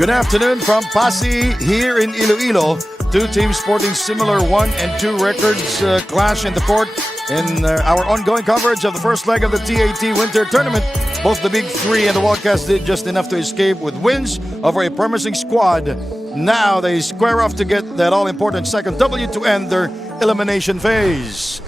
Good afternoon from Passi here in Iloilo. Two teams sporting similar 1 and 2 records clash in the court in our ongoing coverage of the first leg of the TAT Winter Tournament. Both the Big Three and the Wildcats did just enough to escape with wins over a promising squad. Now they square off to get that all-important second W to end their elimination phase.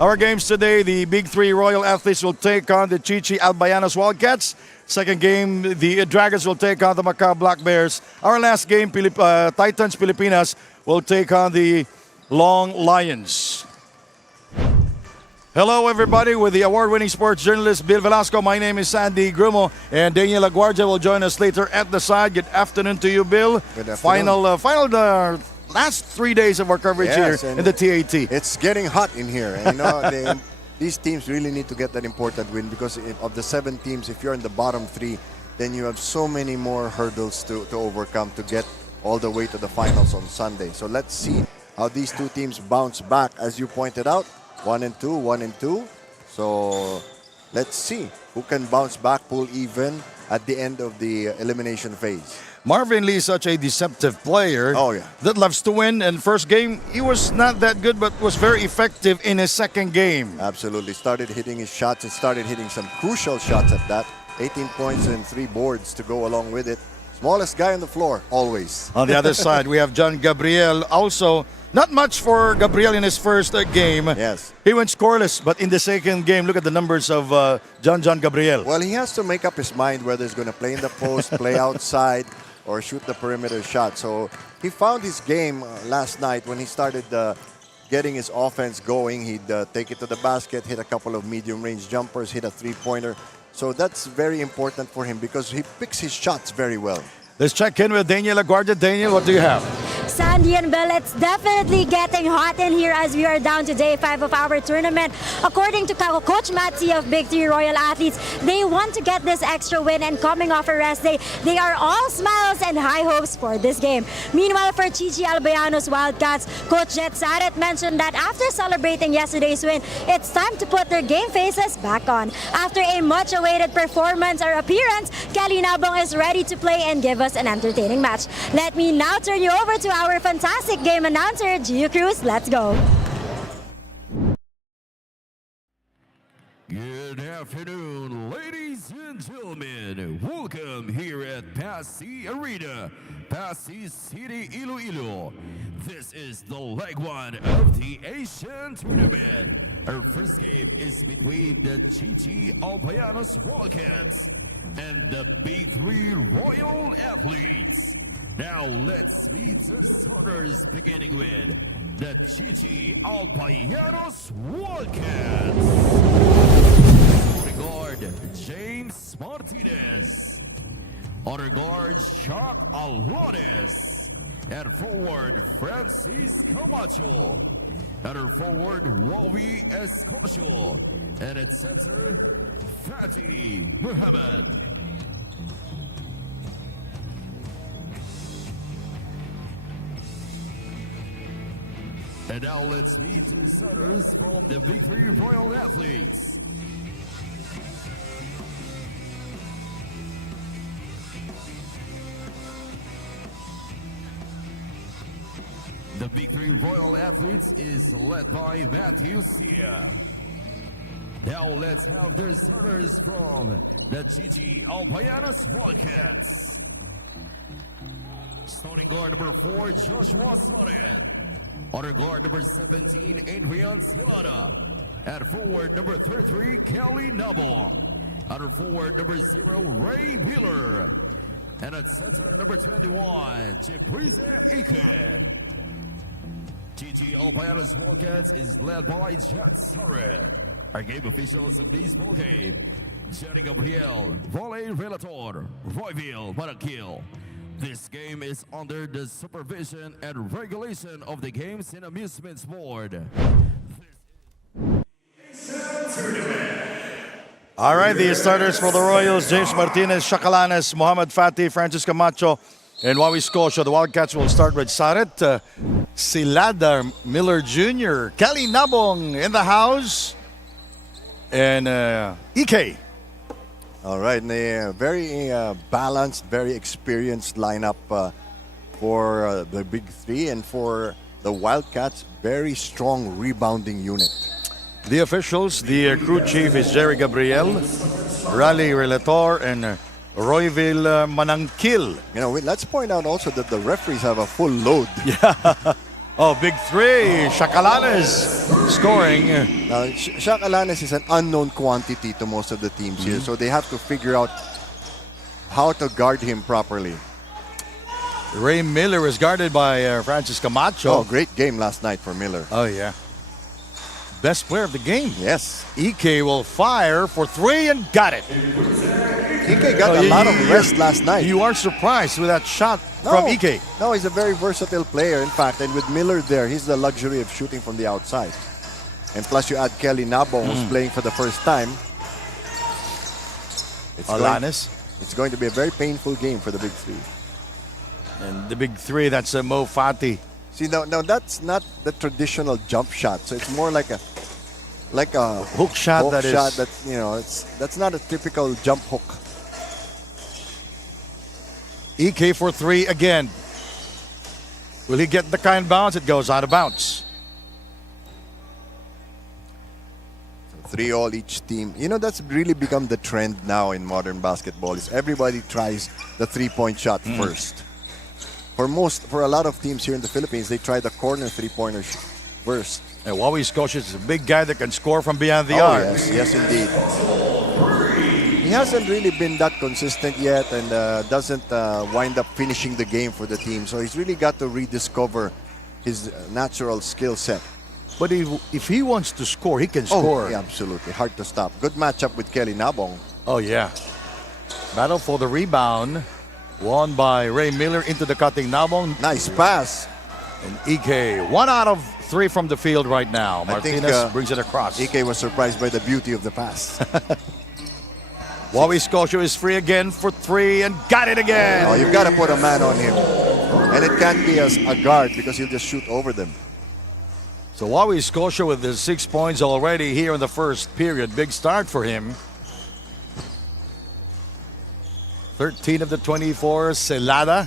Our games today, the Big Three Royal Athletes will take on the Chichi Albayanos Wildcats. Second game, the Dragons will take on the Macau Black Bears. Our last game, Titans Pilipinas will take on the Long Lions. Hello everybody, with the award-winning sports journalist Bill Velasco. My name is Sandy Grumo, and Daniel Aguardia will join us later at the side. Good afternoon to you, Bill. Good afternoon. Final last 3 days of our coverage here in the TAT. It's getting hot in here. And, these teams really need to get that important win because of the 7 teams, if you're in the bottom 3, then you have so many more hurdles to overcome to get all the way to the finals on Sunday. So let's see how these two teams bounce back. As you pointed out, 1 and 2, 1 and 2. So let's see who can bounce back, pull even at the end of the elimination phase. Marvin Lee is such a deceptive player that loves to win. And first game, he was not that good, but was very effective in his second game. Absolutely. Started hitting his shots and started hitting some crucial shots at that. 18 points and 3 boards to go along with it. Smallest guy on the floor, always. On the other side, we have John Gabriel. Also, not much for Gabriel in his first game. Yes. He went scoreless, but in the second game, look at the numbers of John Gabriel. Well, he has to make up his mind whether he's going to play in the post, play outside, or shoot the perimeter shot. So he found his game last night when he started getting his offense going. He'd take it to the basket, hit a couple of medium-range jumpers, hit a three-pointer. So that's very important for him because he picks his shots very well. Let's check in with Daniel Aguardia. Daniel, what do you have? Sandy and Bill, it's definitely getting hot in here as we are down to day 5 of our tournament. According to Coach Matsi of Big Three Royal Athletes, they want to get this extra win, and coming off a rest day, they are all smiles and high hopes for this game. Meanwhile, for Chichi Albayanos Wildcats, Coach Jet Saret mentioned that after celebrating yesterday's win, it's time to put their game faces back on. After a much-awaited performance or appearance, Kelly Nabong is ready to play and give us an entertaining match. Let me now turn you over to our fantastic game announcer, Gio Cruz. Let's go. Good afternoon, ladies and gentlemen. Welcome here at Passi Arena, Passi City, Iloilo. This is the leg 1 of the Asian Tournament. Our first game is the Chichi Albayanos Wildcats and the Big Three Royal Athletes. Now let's see this first beginning with the Chichi Albayanos Wildcats. James Martinez, on guard Sean Alvarez, at forward Francis Camacho, at forward Rui Escoto, and at center Frankie Muhammad. And now let's meet the stars of the Big Three Royal Athletes. The Big Three Royal Athletes is led by Passi. Now let's start this first from the Chichi Albayanos Wildcats. Starting at forward Joshua on number 17, at forward number 3, Kelly Nabong, at forward number 3, and at center Volley Relator, Royville, Maraquil. This game is under the supervision and regulation of the Games and Amusements Board. All right, the starters for the Royals: James Martinez, Shakalanes, Mohamed Fati, Francis Camacho, and Wawi Scotia. The Wildcats will start with Saret, Silada, Miller Jr., Kelly Nabong in the house, and EK. All right, and a very balanced, very experienced lineup for the big three, and for the Wildcats, very strong rebounding unit. The officials, the crew chief is Jerry Gabriel, Raleigh Relator, and Royville Manangkil. You know, let's point out also that the referees have a full load. Oh, big three. Chacalanes scoring. Shaq Alanes is an unknown quantity to most of the teams here, so they have to figure out how to guard him properly. Ray Miller is guarded by Francis Camacho. Oh, great game last night for Miller. Oh, yeah. Best player of the game. Yes. Ike will fire for three and got it. Ike got a lot of rest last night. You are surprised with that shot from Ike. No, he's a very versatile player, in fact. And with Miller there, he's the luxury of shooting from the outside. And plus you add Kelly Nabong, who's playing for the first time. It's going to be a very painful game for the big three. And the big three, that's Mo Fati. See, now that's not the traditional jump shot. So it's more like a Hook shot, that you know, that's not a typical jump hook. Ike for three again. Will he get the kind bounce? It goes out of bounds. 3-all each team. You know, that's really become the trend now in modern basketball, is everybody tries the three-point shot first. For a lot of teams here in the Philippines, they try the corner three-pointers first. And Wawi Scotia is a big guy that can score from beyond the arc. Yes, indeed. He hasn't really been that consistent yet, and doesn't wind up finishing the game for the team. So he's really got to rediscover his natural skill set. But if he wants to score, he can score. Oh, yeah, absolutely. Hard to stop. Good matchup with Kelly Nabong. Oh, yeah. Battle for the rebound. Won by Ray Miller into the cutting Nabong. Nice pass. And Ike, 1 out of 3 from the field right now. Martinez brings it across. Ike was surprised by the beauty of the pass. Wawi Scotia is free again for 3 and got it again. Oh, you've got to put a man on him. And it can't be as a guard because he'll just shoot over them. So Wawi Scotia with the 6 points already here in the first period. Big start for him. 13 of the 24, Celada.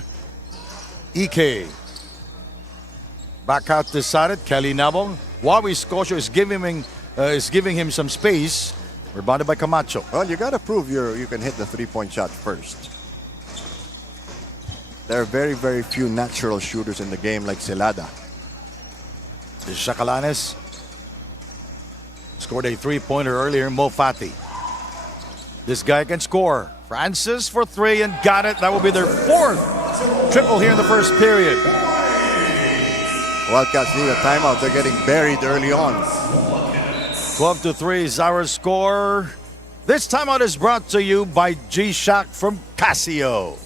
Ike. Back out decided, Kelly Nabong. Wawi Scotia is giving him some space. Rebounded by Camacho. Well, you got to prove you can hit the three-point shot first. There are very, very few natural shooters in the game like Celada. Chacalanes scored a three-pointer earlier. Mo Fati. This guy can score. Francis for 3 and got it. That will be their 4th triple here in the first period. Wildcats need a timeout. They're getting buried early on. 12-3 is our score. This timeout is brought to you by G-Shock from Casio.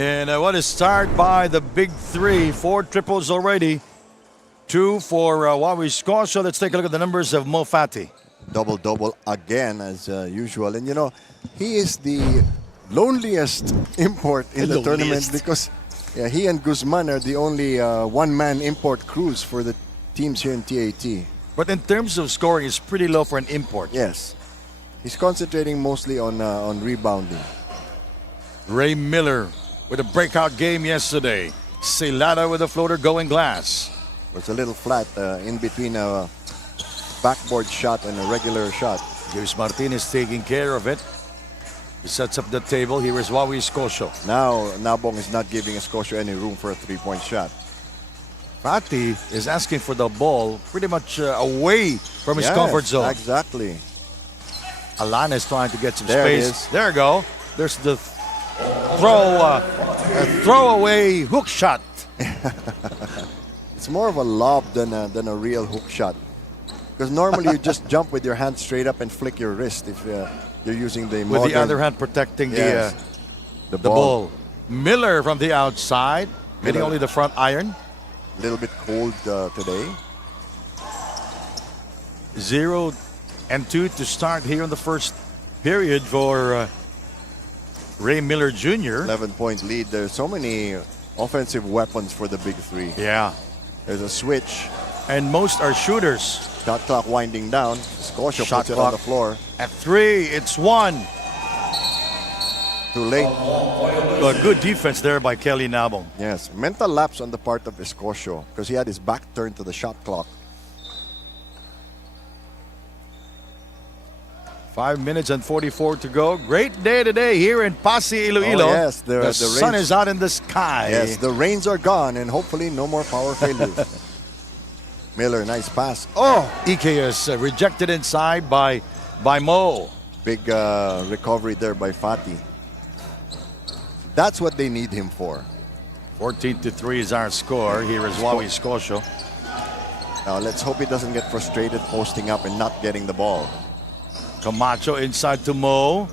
And what is start by the big three. 4 triples already. 2 for Wawi Scotia. Let's take a look at the numbers of Mo Fati. Double-double again as usual. And you know, he is the loneliest import in the tournament because he and Guzman are the only one-man import crews for the teams here in TAT. But in terms of scoring, it's pretty low for an import. Yes. He's concentrating mostly on rebounding. Ray Miller with a breakout game yesterday. Celada with a floater going glass. Was a little flat in between a backboard shot and a regular shot. Here's Martinez taking care of it. He sets up the table. Here is Wawi Scotia. Now Nabong is not giving Scotia any room for a three-point shot. Fati is asking for the ball pretty much away from his comfort zone. Exactly. Alana is trying to get some There it space. is. There you go. There's the a throwaway hook shot. It's more of a lob than a real hook shot. Because normally you just jump with your hand straight up and flick your wrist if you're using the With the other hand protecting Yes. the ball. Miller from the outside, hitting Miller. only the front iron. A little bit cold today. 0 and 2 to start here in the first period for Ray Miller Jr. 11-point lead. There's so many offensive weapons for the big three. Yeah, There's a switch. and most are shooters. Shot clock winding down. Scotia Shot puts it clock. on the floor. At 3, it's 1. Too late. But good defense there by Kelly Nabong. Yes, mental lapse on the part of Escocio because he had his back turned to the shot clock. 5 minutes and 44 to go. Great day today here in Passi, Iloilo. Oh, yes, the sun rains- is out in the sky. Yes, the rains are gone and hopefully no more power failures. Miller, nice pass. Oh, Ike is rejected inside by Mo. Big recovery there by Fatih. That's what they need him for. 14-3 is our score. Here is Wawi Scotia. Now let's hope he doesn't get frustrated posting up and not getting the ball. Camacho inside to Mo.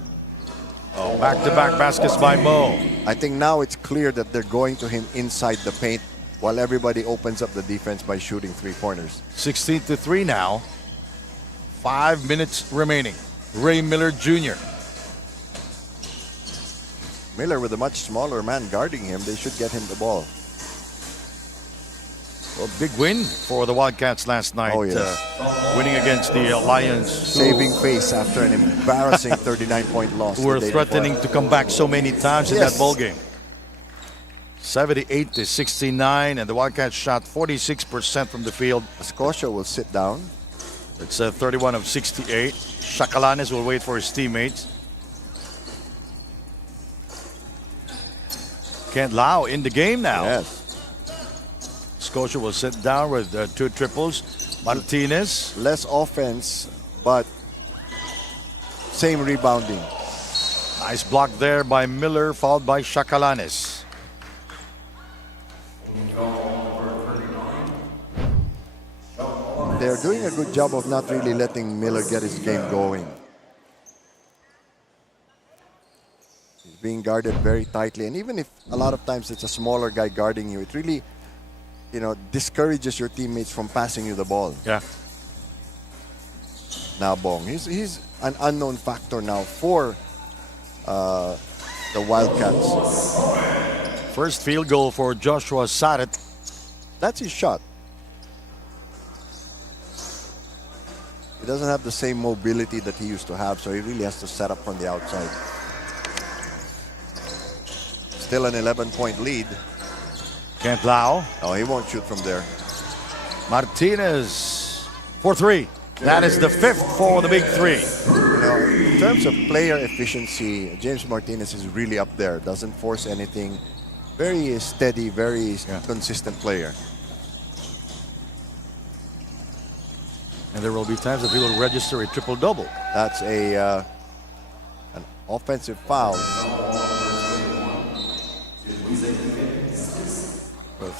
Oh, back-to-back baskets by Mo. I think now it's clear that they're going to him inside the paint while everybody opens up the defense by shooting three corners. 16-3 now. 5 minutes remaining. Ray Miller Jr. Miller with a much smaller man guarding him, they should get him the ball. A big win for the Wildcats last night. Oh, yes. Winning against the Lions, Saving face after an embarrassing 39-point loss. who were the day threatening before. to come back so many times in Yes. that ball game. 78-69, and the Wildcats shot 46% from the field. Scotia will sit down. It's 31 of 68. Chacalanes will wait for his teammates. Kent Lau in the game now. Yes. Scotia will sit down with 2 triples. Martinez. Less offense, but same rebounding. Nice block there by Miller, followed by Chacalanes. They're doing a good job of not really letting Miller get his game going. He's being guarded very tightly, and even if a lot of times it's a smaller guy guarding you, it really, discourages your teammates from passing you the ball. Yeah. Now Bong, he's an unknown factor now for the Wildcats. First field goal for Joshua Saret. That's his shot. He doesn't have the same mobility that he used to have, so he really has to set up from the outside. Still an 11-point lead. Kent Lau. Oh, he won't shoot from there. Martinez for 3. That is the 5th for the big 3. In terms of player efficiency, James Martinez is really up there. Doesn't force anything. Very steady, very consistent player. And there will be times that he will register a triple-double. That's an offensive foul.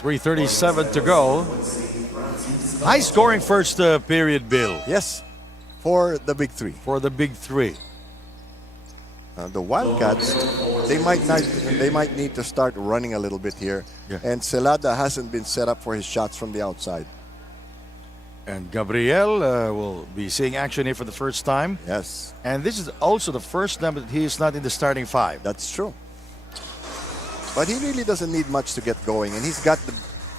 3:37 to go. High scoring first period, Bill, Yes, for the big three. for the big 3. The Wildcats, they might need to start running a little bit here. Yeah. And Celada hasn't been set up for his shots from the outside. And Gabriel will be seeing action here for the first time. Yes, And this is also the first time that he is not in the starting 5. that's true. But he really doesn't need much to get going, and he's got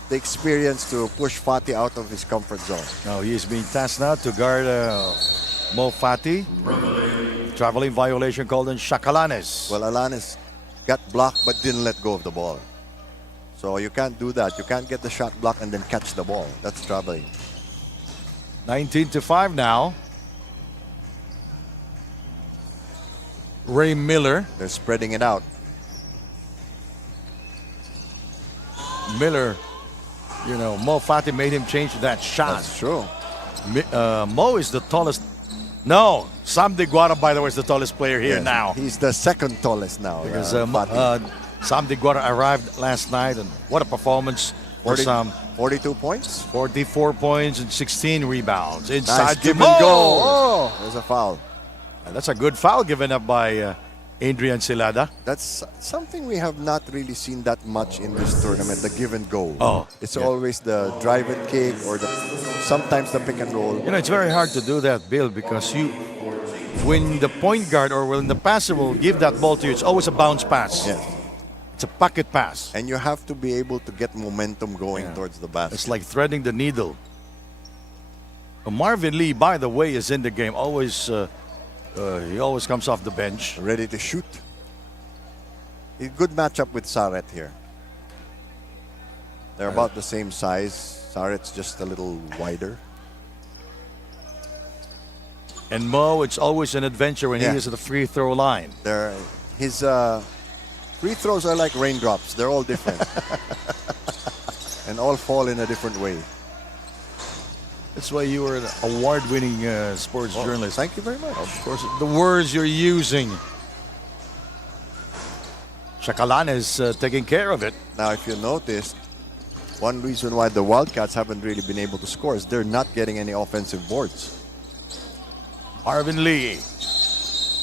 the experience to push Fatih out of his comfort zone. Now he is being tasked now to guard Mo Fatih. Traveling violation called in Chacalanes. Well, Alanis got blocked but didn't let go of the ball. So you can't do that. You can't get the shot block and then catch the ball. That's traveling. 19-5 now. Ray Miller. They're spreading it out. Miller, Mo Fatih made him change that shot. That's true. Mo is the tallest No, Sam Diguara, by the way, is the tallest player here Yes, now. He's the second tallest now. Because Fati. Sam Diguara arrived last night, and what a performance for 40 Sam. 42 points. 44 points and 16 rebounds. Nice Inside give to and go. Mo. Oh, there's a foul. And that's a good foul given up by Adrian Silada. That's something we have not really seen that much in this tournament, the give and go. Oh, it's yeah. always the drive and kick or sometimes the pick and roll. You know, it's very hard to do that, Bill, because when the point guard or when the passer will give that ball to you, it's always a bounce pass. Yes. It's a pocket pass. And you have to be able to get momentum going towards the basket. It's like threading the needle. Marvin Lee, by the way, is in the game. He always comes off the bench. Ready to shoot. A good matchup with Saret here. They're about the same size. Saret's just a little wider. And Mo, it's always an adventure when he is at the free throw line. His free throws are like raindrops. They're all different. And all fall in a different way. That's why you were an award-winning sports journalist. Thank you very much. Of course, the words you're using. Chakalan is taking care of it. Now, if you noticed, one reason why the Wildcats haven't really been able to score is they're not getting any offensive boards. Marvin Lee.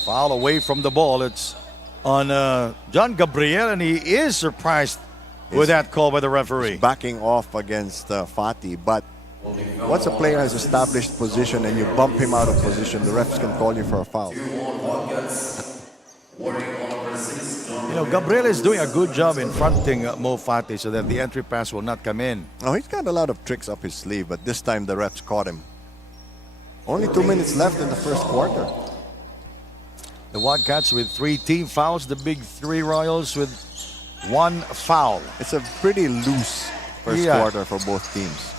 Foul away from the ball. It's on John Gabriel, and he is surprised with that call by the referee. Backing off against Fati, but once a player has established position and you bump him out of position, the refs can call you for a foul. You know, Gabriel is doing a good job in fronting Mo Fati so that the entry pass will not come in. Now, he's got a lot of tricks up his sleeve, but this time the refs caught him. Only 2 minutes left in the first quarter. The Wildcats with 3 team fouls, the Big Three Royals with 1 foul. It's a pretty loose first quarter for both teams.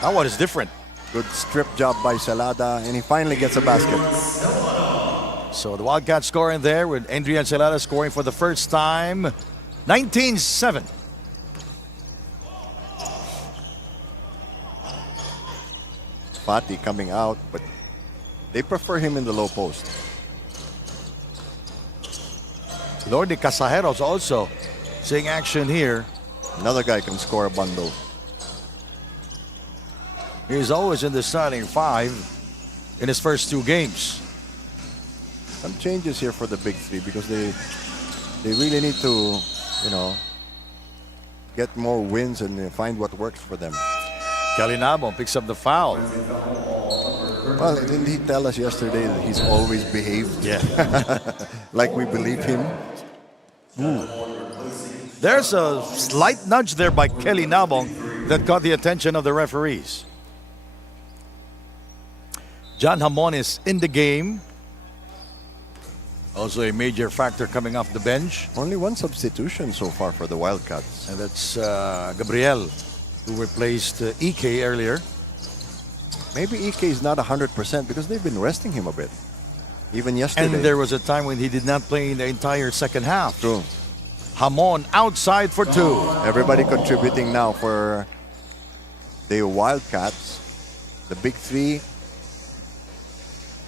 That one is different. Good strip job by Salada, and he finally gets a basket. So the Wildcats scoring there with Adrian Celada scoring for the first time. 19-7. Fati coming out, but they prefer him in the low post. Lordy Casajeros also seeing action here. Another guy can score a bundle. He's always in the starting 5 in his first 2 games. Some changes here for the Big Three because they really need to, you know, get more wins and find what works for them. Calinabo picks up the foul. Well, didn't he tell us yesterday that he's always behaved? Yeah. Like we believe him. There's a slight nudge there by Kelly Nabong that caught the attention of the referees. John Hamon is in the game. Also a major factor coming off the bench. Only 1 substitution so far for the Wildcats. And that's Gabriel, who replaced EK earlier. Maybe EK is not 100% because they've been resting him a bit. Even yesterday. And there was a time when he did not play in the entire second half. True. Hamon outside for 2. Everybody contributing now for the Wildcats. The Big Three.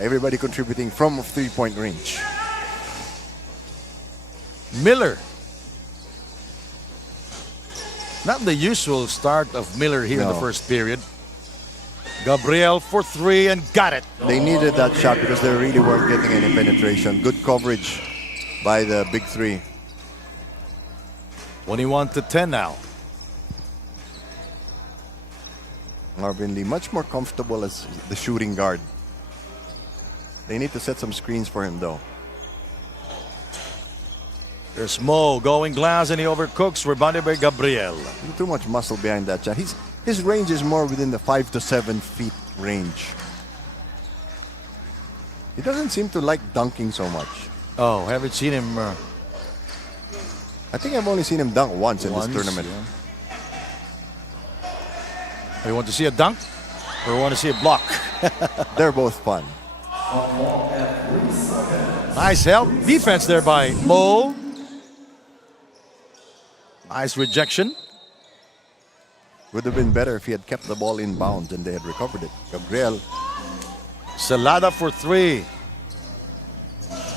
Everybody contributing from 3-point range. Miller. Not the usual start of Miller here in the first period. Gabriel for 3 and got it. They needed that shot because they really weren't getting any penetration. Good coverage by the Big Three. 21-10 now. Marvin Lee much more comfortable as the shooting guard. They need to set some screens for him though. There's Mo going glass and he overcooks, rebounded by Gabriel. Too much muscle behind that shot. His range is more within the 5 to 7 feet range. He doesn't seem to like dunking so much. Oh, haven't seen him. I think I've only seen him dunk once in this tournament. Yeah. You want to see a dunk or you want to see a block? They're both fun. Nice help. Defense there by Mo. Nice rejection. Would have been better if he had kept the ball in bounds and they had recovered it. Gabriel Celada for 3.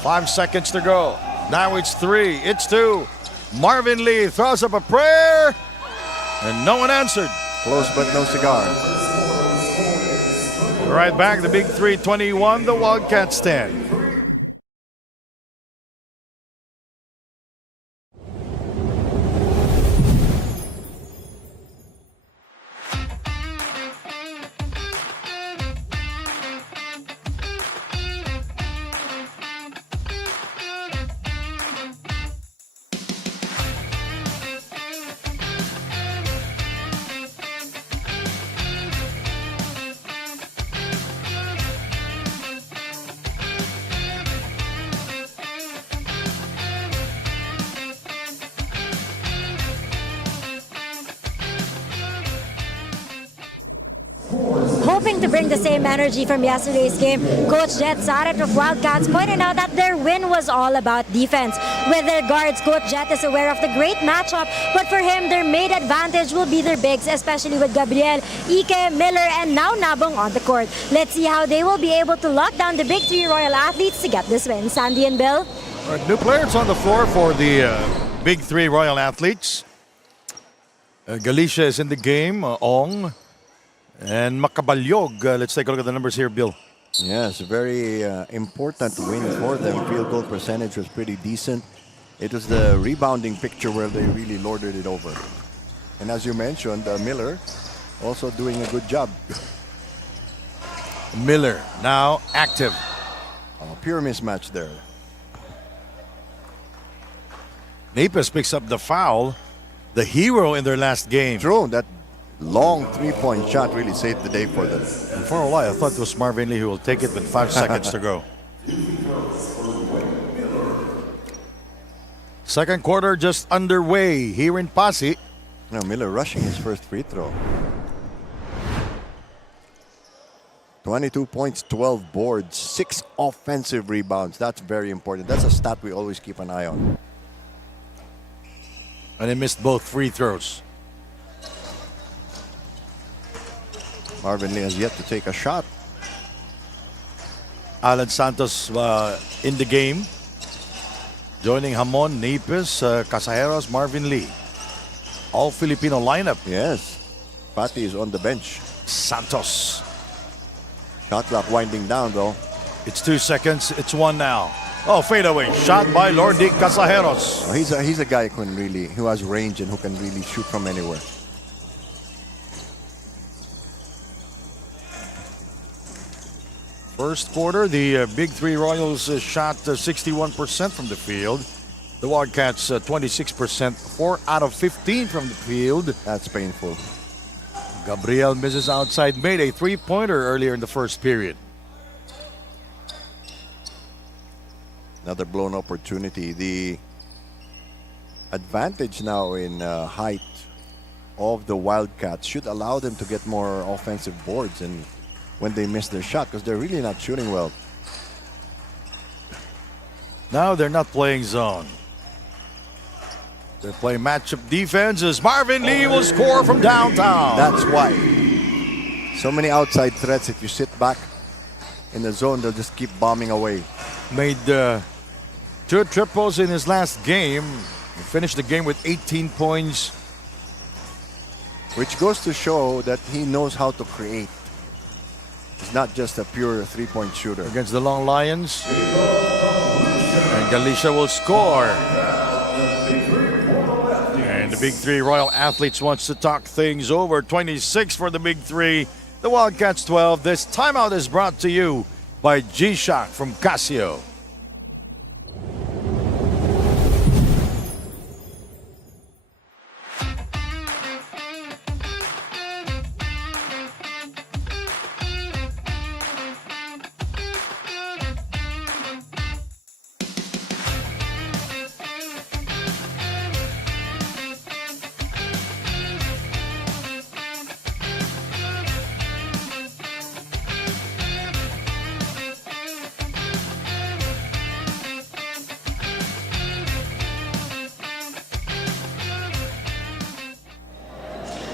5 seconds to go. Now it's 3. It's 2. Marvin Lee throws up a prayer. And no one answered. Close but no cigar. Right back, the big 3, 21, the Wildcats 10. Hoping to bring the same energy from yesterday's game, Coach Jet Saret of Wildcats pointed out that their win was all about defense. With their guards, Coach Jet is aware of the great matchup, but for him, their main advantage will be their bigs, especially with Gabriel, Ike, Miller, and now Nabong on the court. Let's see how they will be able to lock down the Big 3 Royal Athletes to get this win. Sandy and Bill? New players on the floor for the Big 3 Royal Athletes. Galicia is in the game, Ong, and Makabalyog. Let's take a look at the numbers here, Bill. Yes, a very important win for them. Field goal percentage was pretty decent. It was the rebounding picture where they really lorded it over. And as you mentioned, Miller also doing a good job. Miller now active. Pure mismatch there. Naples picks up the foul. The hero in their last game. True, that long three-point shot really saved the day for them. For a while, I thought it was Marvin Lee who will take it with 5 seconds to go. Second quarter just underway here in Passi. Now Miller rushing his first free throw. 22 points, 12 boards, 6 offensive rebounds. That's very important. That's a stat we always keep an eye on. And he missed both free throws. Marvin Lee has yet to take a shot. Alan Santos in the game. Joining Hamon, Naples, Casajeros, Marvin Lee. All Filipino lineup. Yes. Patti is on the bench. Santos. Shot clock winding down though. It's 2 seconds. It's 1 now. Oh, fadeaway. Shot by Lordy Casajeros. He's a guy who has range and who can really shoot from anywhere. First quarter, the Big 3 Royals shot 61% from the field. The Wildcats 26%, 4 out of 15 from the field. That's painful. Gabriel misses outside, made a three-pointer earlier in the first period. Another blown opportunity. The advantage now in height of the Wildcats should allow them to get more offensive boards and when they miss their shot because they're really not shooting well. Now they're not playing zone. They're playing matchup defense as Marvin Lee will score from downtown. That's why. So many outside threats. If you sit back in the zone, they'll just keep bombing away. Made 2 triples in his last game. Finished the game with 18 points. Which goes to show that he knows how to create. He's not just a pure three-point shooter. Against the Long Lions. And Galicia will score. And the Big 3 Royal Athletes wants to talk things over. 26 for the Big 3. The Wildcats 12. This timeout is brought to you by G-Shock from Casio.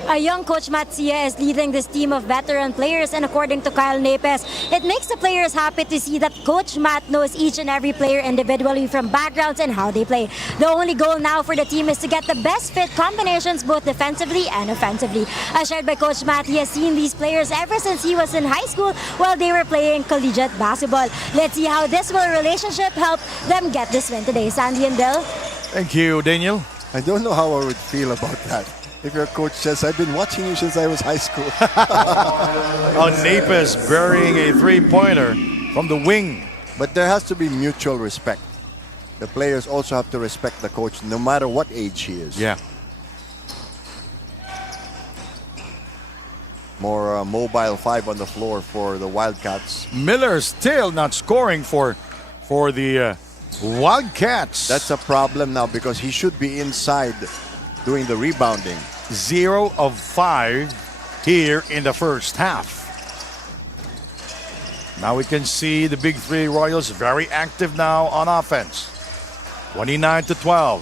A young Coach Matsia is leading this team of veteran players, and according to Kyle Napes, it makes the players happy to see that Coach Matt knows each and every player individually from backgrounds and how they play. The only goal now for the team is to get the best fit combinations both defensively and offensively. As shared by Coach Matt, he has seen these players ever since he was in high school while they were playing collegiate basketball. Let's see how this will relationship help them get this win today. Sandy and Bill. Thank you, Daniel. I don't know how I would feel about that. If your coach says, I've been watching you since I was high school. Nepes burying a three-pointer from the wing. But there has to be mutual respect. The players also have to respect the coach no matter what age he is. Yeah. More mobile five on the floor for the Wildcats. Miller still not scoring for the Wildcats. That's a problem now because he should be inside doing the rebounding. 0 of 5 here in the first half. Now we can see the Big Three Royals very active now on offense. 29-12.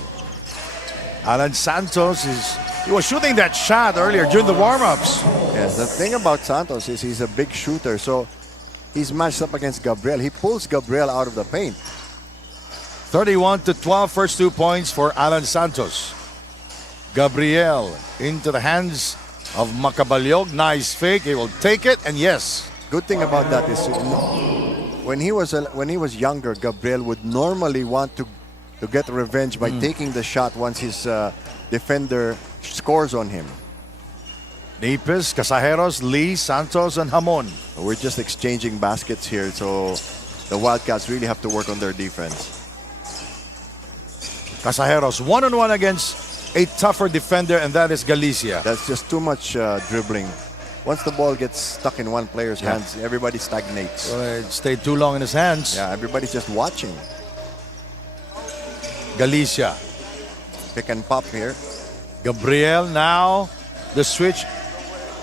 Alan Santos he was shooting that shot earlier during the warm-ups. Yes, the thing about Santos is he's a big shooter, so he's matched up against Gabriel. He pulls Gabriel out of the paint. 31-12, first 2 points for Alan Santos. Gabriel into the hands of Macabalyog. Nice fake. He will take it, and yes. Good thing about that is when he was younger, Gabriel would normally want to get revenge by taking the shot once his defender scores on him. Nepes, Casajeros, Lee, Santos, and Hamon. We're just exchanging baskets here, so the Wildcats really have to work on their defense. Casajeros one-on-one against a tougher defender, and that is Galicia. That's just too much dribbling. Once the ball gets stuck in one player's hands, everybody stagnates. It stayed too long in his hands. Yeah, everybody's just watching. Galicia. Pick and pop here. Gabriel now. The switch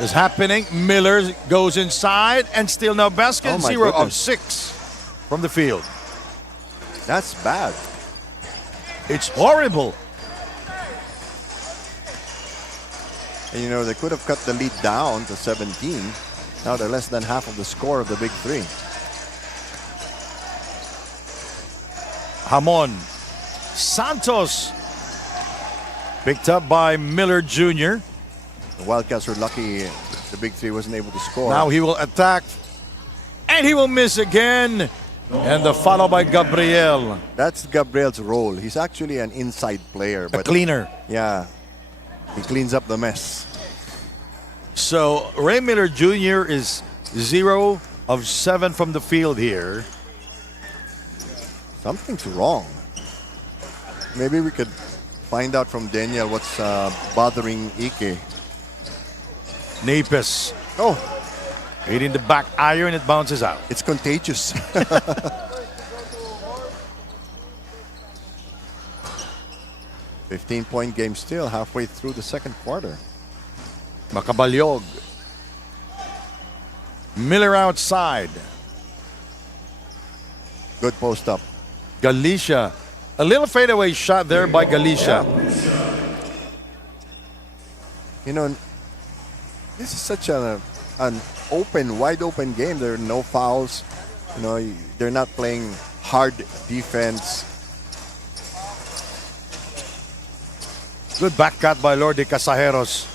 is happening. Miller goes inside and still no basket. Oh my 0 of goodness. 6 from the field. That's bad. It's horrible. And, you know, they could have cut the lead down to 17. Now they're less than half of the score of the Big Three. Hamon. Santos. Picked up by Miller Jr. The Wildcats were lucky the Big Three wasn't able to score. Now he will attack. And he will miss again. And the follow by Gabriel. That's Gabriel's role. He's actually an inside player. A cleaner. Yeah. He cleans up the mess. So Ray Miller Jr. is 0 of 7 from the field here. Something's wrong. Maybe we could find out from Daniel what's bothering Ike. Nepes. Oh, Hitting the back iron, it bounces out. it's contagious. 15-point game still, halfway through the second quarter. Macabalyog. Miller outside. Good post up. Galicia. A little fadeaway shot there by Galicia. You know, this is such an open, wide open game. There are no fouls. You know, they're not playing hard defense. Good back cut by Lordy Casajeros.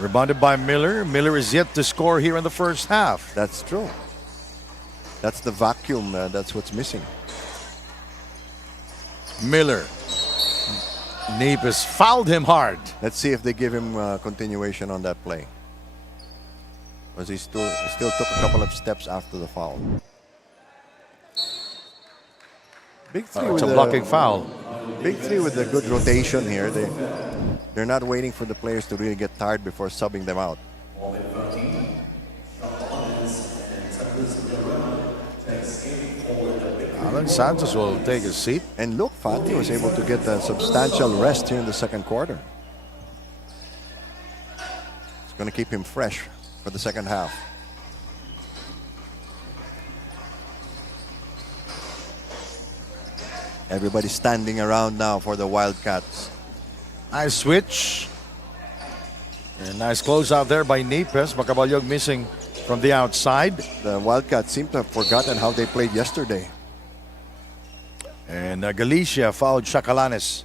Rebounded by Miller. Miller is yet to score here in the first half. That's true. That's the vacuum. That's what's missing. Miller. Nepes fouled him hard. Let's see if they give him continuation on that play. Because he still took a couple of steps after the foul. Big Three It's with a blocking foul. Big Three with a good rotation here. They're not waiting for the players to really get tired before subbing them out. Alan Santos will take his seat. And look, Fati was able to get a substantial rest here in the second quarter. It's going to keep him fresh for the second half. Everybody's standing around now for the Wildcats. Nice switch. And nice close out there by Nipes. Macabalyog missing from the outside. The Wildcats seem to have forgotten how they played yesterday. And Galicia fouled Chacalanes.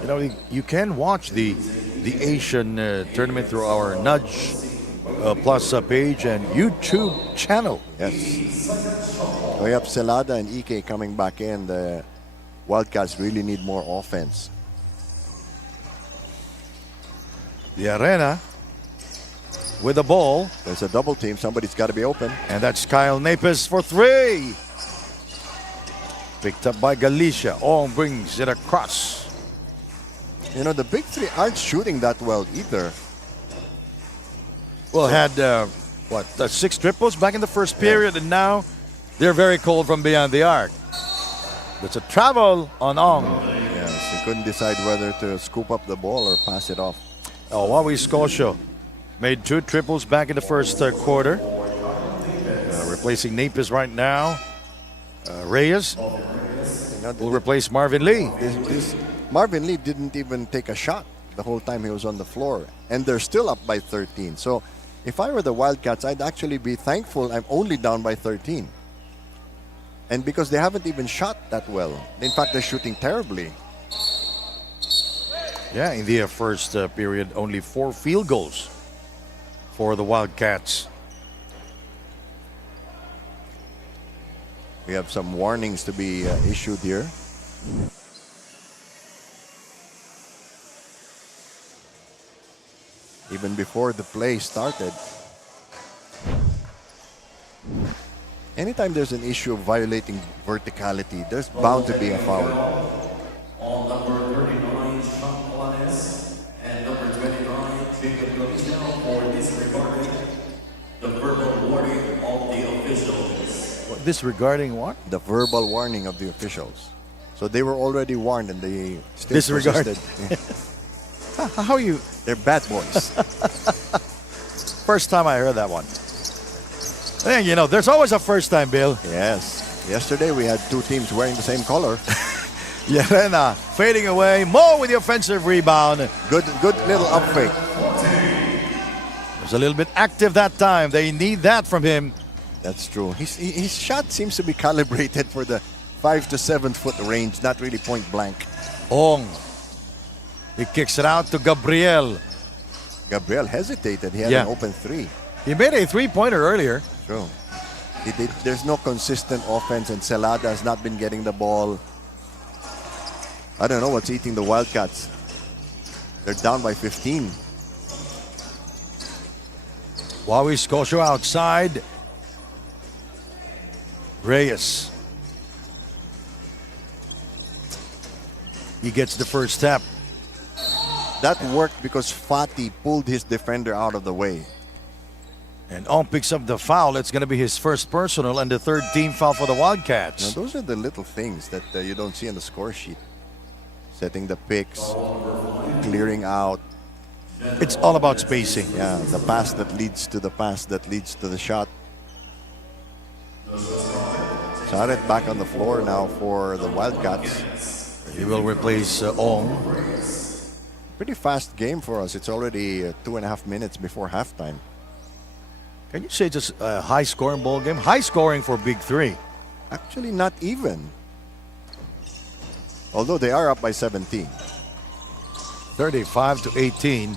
You know, you can watch the Asian tournament through our Nudge Plus page and YouTube channel. Yes. We have Celada and Ike coming back in. The Wildcats really need more offense. The Arena with the ball. There's a double team. Somebody's got to be open. And that's Kyle Napes for three. Picked up by Galicia. Oh, brings it across. You know, the big three aren't shooting that well either. Well, had, what, 6 triples back in the first period, and now they're very cold from beyond the arc. It's a travel on Ong. Yes, he couldn't decide whether to scoop up the ball or pass it off. Oh, Wawi Scotia made 2 triples back in the first quarter. Replacing Napes right now. Reyes will replace Marvin Lee. Marvin Lee didn't even take a shot the whole time he was on the floor. And they're still up by 13. So if I were the Wildcats, I'd actually be thankful I'm only down by 13. And because they haven't even shot that well. In fact, they're shooting terribly. Yeah, in the first period, only 4 field goals for the Wildcats. We have some warnings to be issued here. Even before the play started. Anytime there's an issue of violating verticality, there's bound to be a foul. All number 39, Juan and number 29, Jacob Galicia for disregarding the verbal warning of the officials. Disregarding what? The verbal warning of the officials. So they were already warned and they still Disregarded. persisted. How you? They're bad boys. First time I heard that one. And you know, there's always a first time, Bill. Yes. Yesterday we had 2 teams wearing the same color. Yelena fading away. Mo with the offensive rebound. Good little up fake. Was a little bit active that time. They need that from him. That's true. His shot seems to be calibrated for the 5 to 7 foot range, not really point blank. Ong. He kicks it out to Gabriel. Gabriel hesitated. He had an open 3. He made a 3-pointer earlier. True. There's no consistent offense, and Celada has not been getting the ball. I don't know what's eating the Wildcats. They're down by 15. Wawi Scotia outside. Reyes. He gets the first step. That worked because Fati pulled his defender out of the way. And Ong picks up the foul. It's going to be his first personal and the 3rd team foul for the Wildcats. Now, those are the little things that you don't see on the score sheet. Setting the picks, clearing out. It's all about spacing. Yeah, the pass that leads to the pass that leads to the shot. Saren back on the floor now for the Wildcats. He will replace Ong. Pretty fast game for us. It's already 2.5 minutes before halftime. Can you say just a high-scoring ball game? High-scoring for Big 3. Actually, not even. Although they are up by 17. 35 to 18.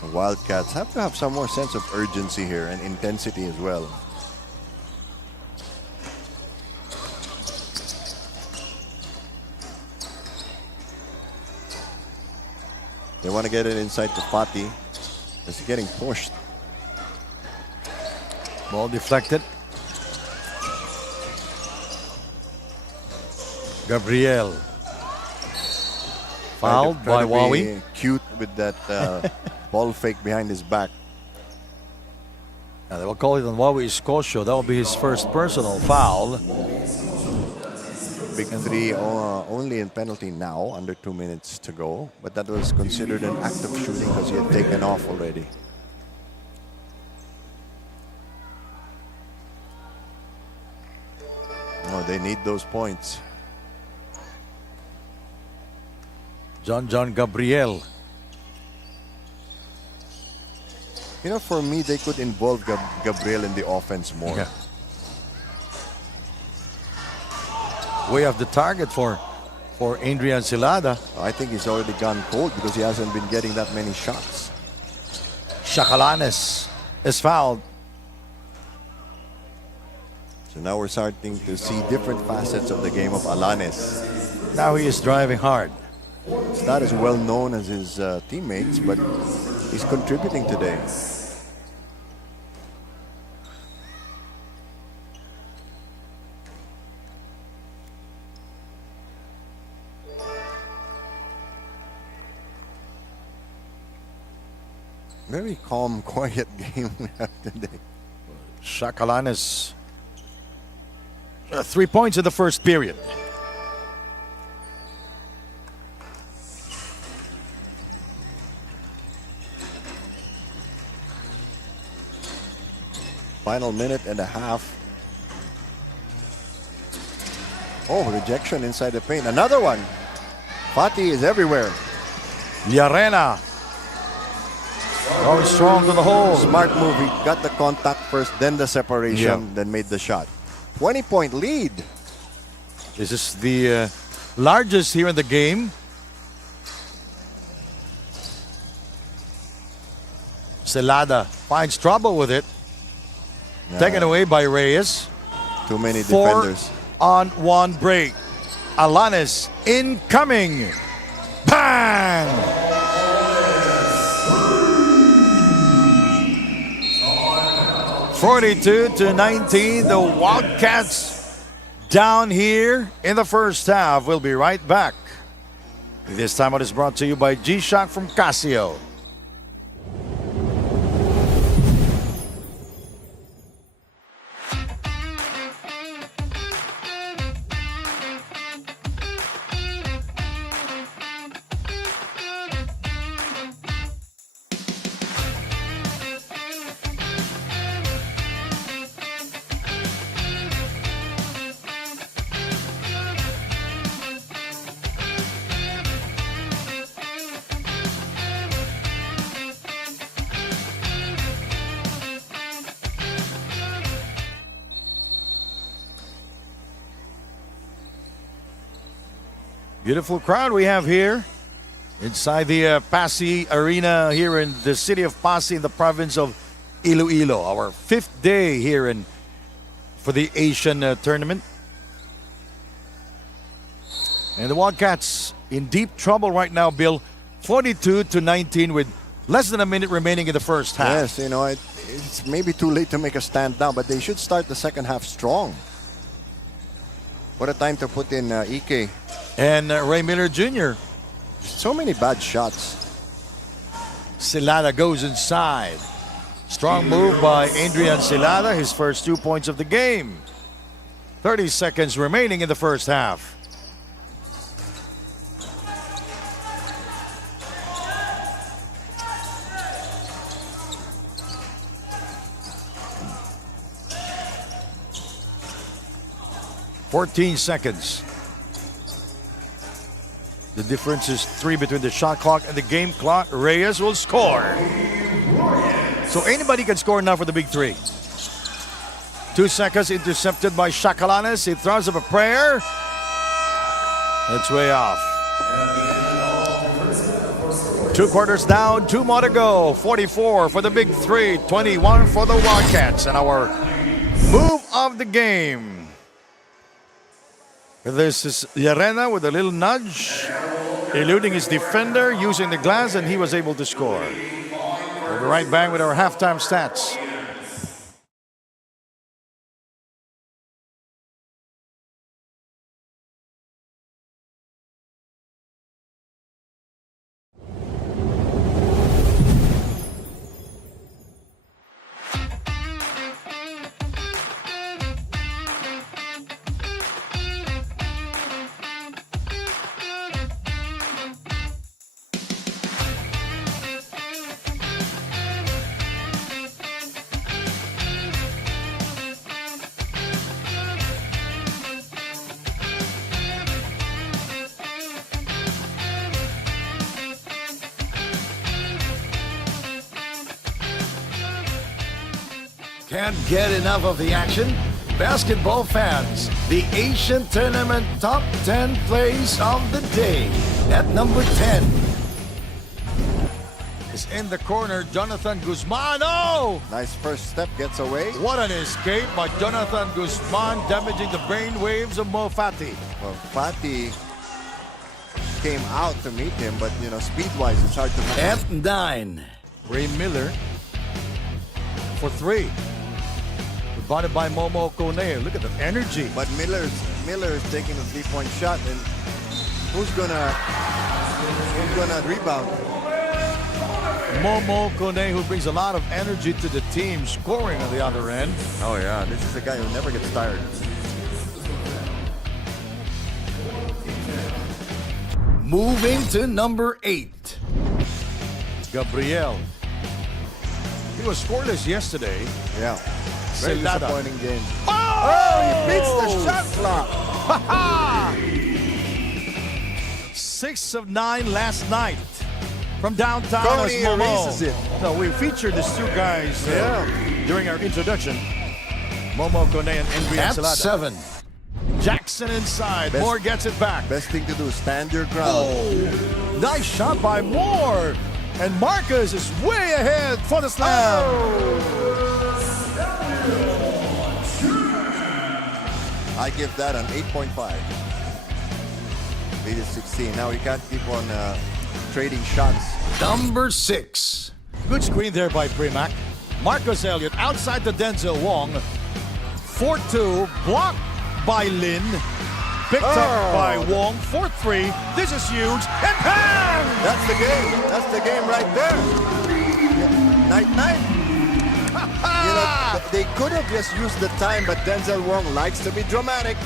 The Wildcats have to have some more sense of urgency here and intensity as well. They want to get it inside to Fati. He's getting pushed. Ball deflected. Gabriel. Fouled by Wawi. Cute with that ball fake behind his back. They will call it on Wawi Scotia. That will be his first personal foul. Big 3 only in penalty now, under 2 minutes to go. But that was considered an act of shooting because he had taken off already. Oh, they need those points. John Gabriel. You know, for me, they could involve Gabriel in the offense more. Yeah. We have the target for Adrian Silada. I think he's already gone cold because he hasn't been getting that many shots. Shakalanes is fouled. So now we're starting to see different facets of the game of Alanes. Now he is driving hard. He's not as well known as his teammates, but he's contributing today. Very calm, quiet game we have today. Shakalanes. 3 points in the first period. Final minute and a half. Oh, rejection inside the paint. Another one. Fati is everywhere. Llarena. Going strong to the hole. Smart move. He got the contact first, then the separation, then made the shot. 20-point lead. This is the largest here in the game. Celada finds trouble with it. Taken away by Reyes. Too many 4 defenders. on 1 break. Alanes incoming. Bang! 42-19, the Wildcats down here in the first half. We'll be right back. This time it is brought to you by G-Shock from Casio. Beautiful crowd we have here inside the Passi Arena here in the city of Passi in the province of Iloilo. Our 5th day here for the Asian tournament. And the Wildcats in deep trouble right now, Bill. 42-19 with less than a minute remaining in the first half. Yes, you know, it's maybe too late to make a stand now, but they should start the second half strong. What a time to put in Ike. And Ray Miller Jr. So many bad shots. Silada goes inside. Strong move by Adrian Silada, his first 2 points of the game. 30 seconds remaining in the first half. "14 seconds. The difference is 3 between the shot clock and the game clock. Reyes will score. So anybody can score now for the big 3. 2 seconds intercepted by Shakalanes. He throws up a prayer. It's way off. 2 quarters down, 2 more to go. 44 for the big 3, 21 for the Wildcats. And our move of the game. This is Llarena with a little nudge, eluding his defender, using the glass, and he was able to score. We'll be right back with our halftime stats. Can't get enough of the action. Basketball fans, the Asian Tournament Top 10 Plays of the Day. At number 10 is in the corner, Jonathan Guzman. Oh! Nice first step, gets away. What an escape by Jonathan Guzman, damaging the brain waves of Mo Fati. Well, Fatty came out to meet him, but you know, speed-wise, it's hard to. At 9, Ray Miller for 3. Rebounded by Momo Kone. Look at the energy. But Miller's taking a 3-point shot, and who's gonna rebound? Momo Kone, who brings a lot of energy to the team, scoring on the other end. Oh yeah, this is a guy who never gets tired. Moving to number 8, Gabriel. He was scoreless yesterday. Yeah, very Celada. disappointing game. Oh! He beats the shot clock. 6 of 9 last night from downtown Tony as Momo. erases it. No, we featured these two guys during our introduction. Momo Kone and Henry At Celada. 7. Jackson inside. Best- Moore gets it back. Best thing to do is stand your ground. Nice shot by Moore. And Marcus is way ahead for the slam. I give that an 8.5. Lead is 16. Now we can't keep on trading shots. Number 6. Good screen there by Primac. Marcus Elliott outside the Denzel Wong. 4-2. Blocked by Lin. Picked up by Wong. 4-3. This is huge. And bam! That's the game. That's the game right there. Night. You know, they could have just used the time, but Denzel Wong likes to be dramatic.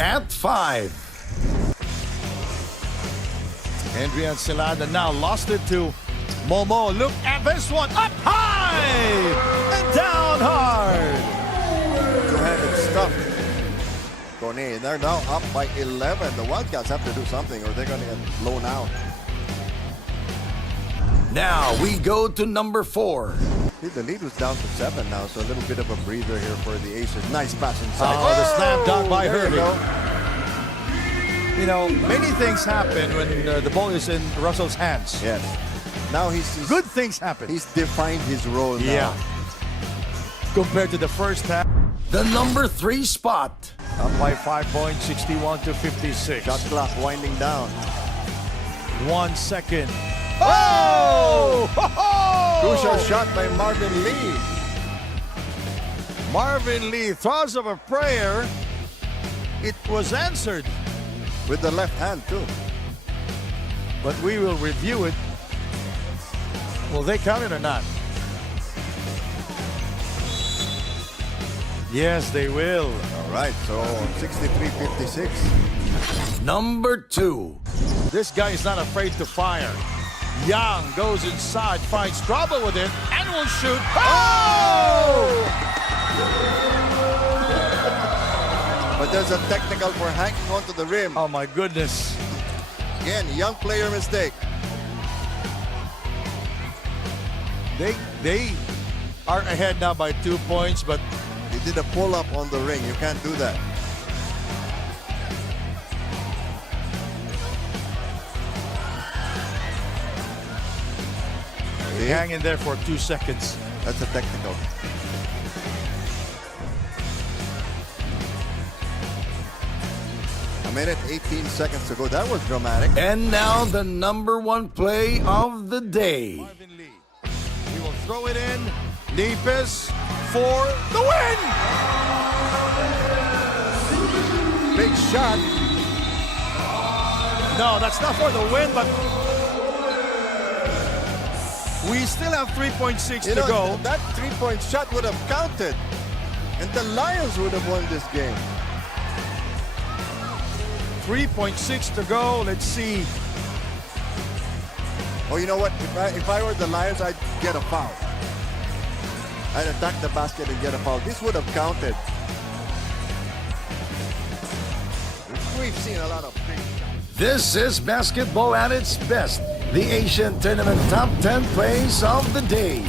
At 5. Henry and Celada now lost it to Momo. Look at this one. Up high and down hard. Two-handed stuff. Kone, they're now up by 11. The Wildcats have to do something or they're going to get blown out. Now we go to number 4. See, the lead was down to 7 now, so a little bit of a breather here for the Aces. Nice pass inside. Oh, the slam dunk by Herbie. You know, many things happen when the ball is in Russell's hands. Yes. Now he's Good things happen. He's defined his role now. Compared to the first half. The number 3 spot. Up by 5 points, 61 to 56. Shot clock winding down. 1 second. Oh! Crucial shot by Marvin Lee. Marvin Lee throws of a prayer. It was answered, With the left hand, too. but we will review it. Will they count it or not? Yes, they will. All right, so 63-56. Number 2. This guy is not afraid to fire. Young goes inside, finds trouble with it, and will shoot. Oh! But there's a technical for hanging onto the rim. Oh my goodness. Again, young player mistake. They are ahead now by 2 points, but You did a pull-up on the ring. You can't do that. they hang in there for 2 seconds. That's a technical. A minute, 18 seconds to go. That was dramatic. And now the number 1 play of the day. Marvin Lee. He will throw it in. Deepest for the win! Big shot. No, that's not for the win, but we still have 3.6 You to know, go. that three-point shot would have counted. And the Lions would have won this game. 3.6 to go. Let's see. Oh, you know what? If I were the Lions, I'd get a foul. I'd attack the basket and get a foul. This would have counted. We've seen a lot of things. This is basketball at its best. The Asian Tournament Top 10 Plays of the Day.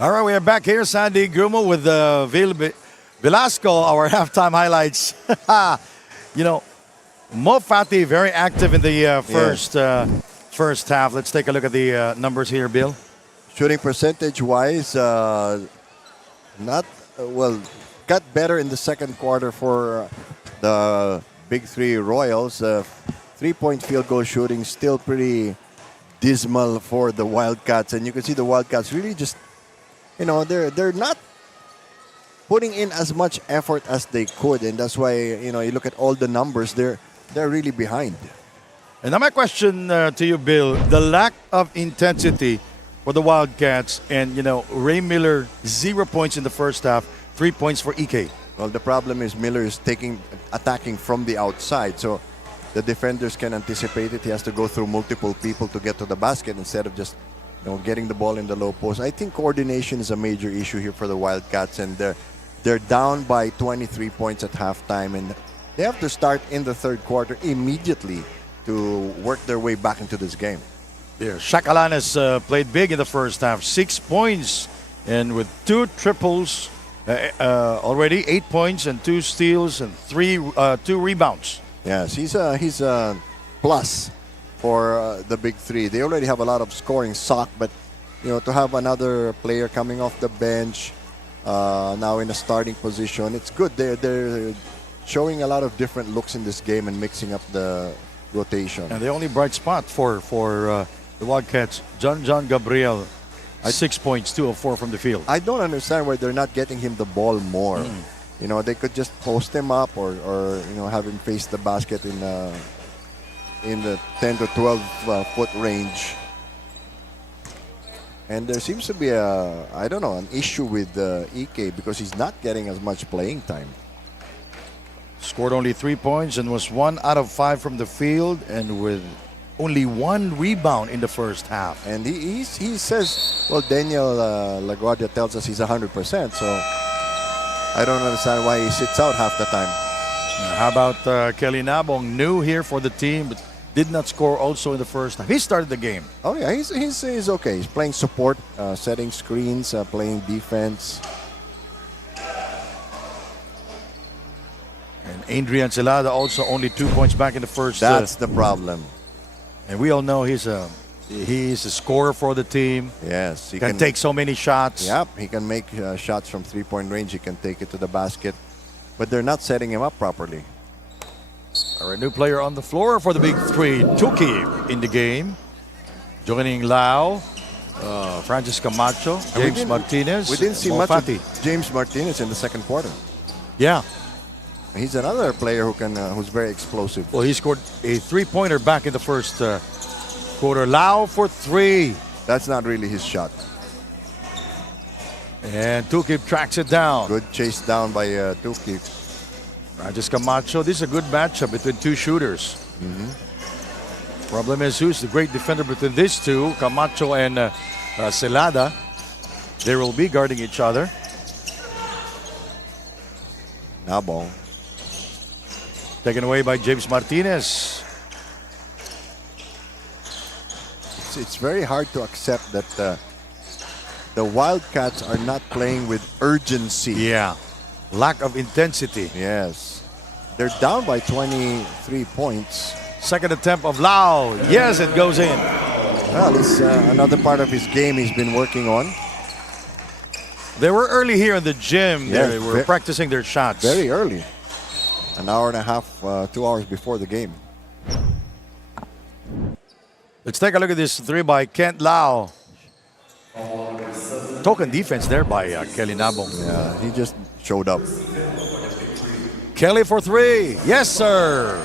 All right, we are back here, Sandy Grumo with Velasco, our halftime highlights. You know, Mo Fati very active in the first half. Let's take a look at the numbers here, Bill. Shooting percentage-wise, not well. Got better in the second quarter for the Big Three Royals. Three-point field goal shooting still pretty dismal for the Wildcats, and you can see the Wildcats really just, they're not putting in as much effort as they could, and that's why you look at all the numbers, they're really behind. And now my question to you, Bill, the lack of intensity for the Wildcats, and Ray Miller 0 points in the first half, 3 points for EK. Well, the problem is Miller is attacking from the outside, so the defenders can anticipate it. He has to go through multiple people to get to the basket instead of just getting the ball in the low post. I think coordination is a major issue here for the Wildcats, and they're down by 23 points at halftime, and they have to start in the third quarter immediately to work their way back into this game. Yeah, Shakalanes played big in the first half, 6 points, and with 2 triples already, 8 points and 2 steals and 2 rebounds. Yes, he's a plus for the Big Three. They already have a lot of scoring stock, but to have another player coming off the bench now in a starting position, it's good. They're showing a lot of different looks in this game and mixing up the rotation. And the only bright spot for the Wildcats, John Gabriel, 6 points, 2 of 4 from the field. I don't understand why they're not getting him the ball more. They could just post him up or have him face the basket in the 10 to 12 foot range. And there seems to be an issue with EK because he's not getting as much playing time. Scored only 3 points and was 1 out of 5 from the field, and with only 1 rebound in the first half. And he says, well, Daniel LaGuardia tells us he's 100%, so I don't understand why he sits out half the time. How about Kelly Nabong, new here for the team, but did not score also in the first half. He started the game. Oh yeah, he's okay. He's playing support, setting screens, playing defense. And Adrian Celada also only 2 points back in the first. That's the problem. And we all know he's a scorer for the team. Yes, he can take so many shots. Yep, he can make shots from three-point range. He can take it to the basket, but they're not setting him up properly. Our new player on the floor for the Big Three, Tuki in the game. Joining Lau, Francis Camacho, James Martinez. We didn't see Mo much Fati. of James Martinez in the second quarter. Yeah. He's another player who's very explosive. Well, he scored a 3-pointer back in the first quarter. Lau for 3. That's not really his shot. And Tuki tracks it down. Good chase down by Tuki. Francis Camacho. This is a good matchup between 2 shooters. Problem is, who's the great defender between these two, Camacho and Celada. They will be guarding each other. Nabong. Taken away by James Martinez. It's very hard to accept that the Wildcats are not playing with urgency. Yeah. Lack of intensity. Yes. They're down by 23 points. Second attempt of Lau. Yes, it goes in. Well, it's another part of his game he's been working on. They were early here in the gym. Yes, They were practicing their shots. Very early. An hour and a half, 2 hours before the game. Let's take a look at this 3 by Kent Lau. Token defense there by Kelly Nabong. Yeah, he just showed up. Kelly for 3. Yes, sir.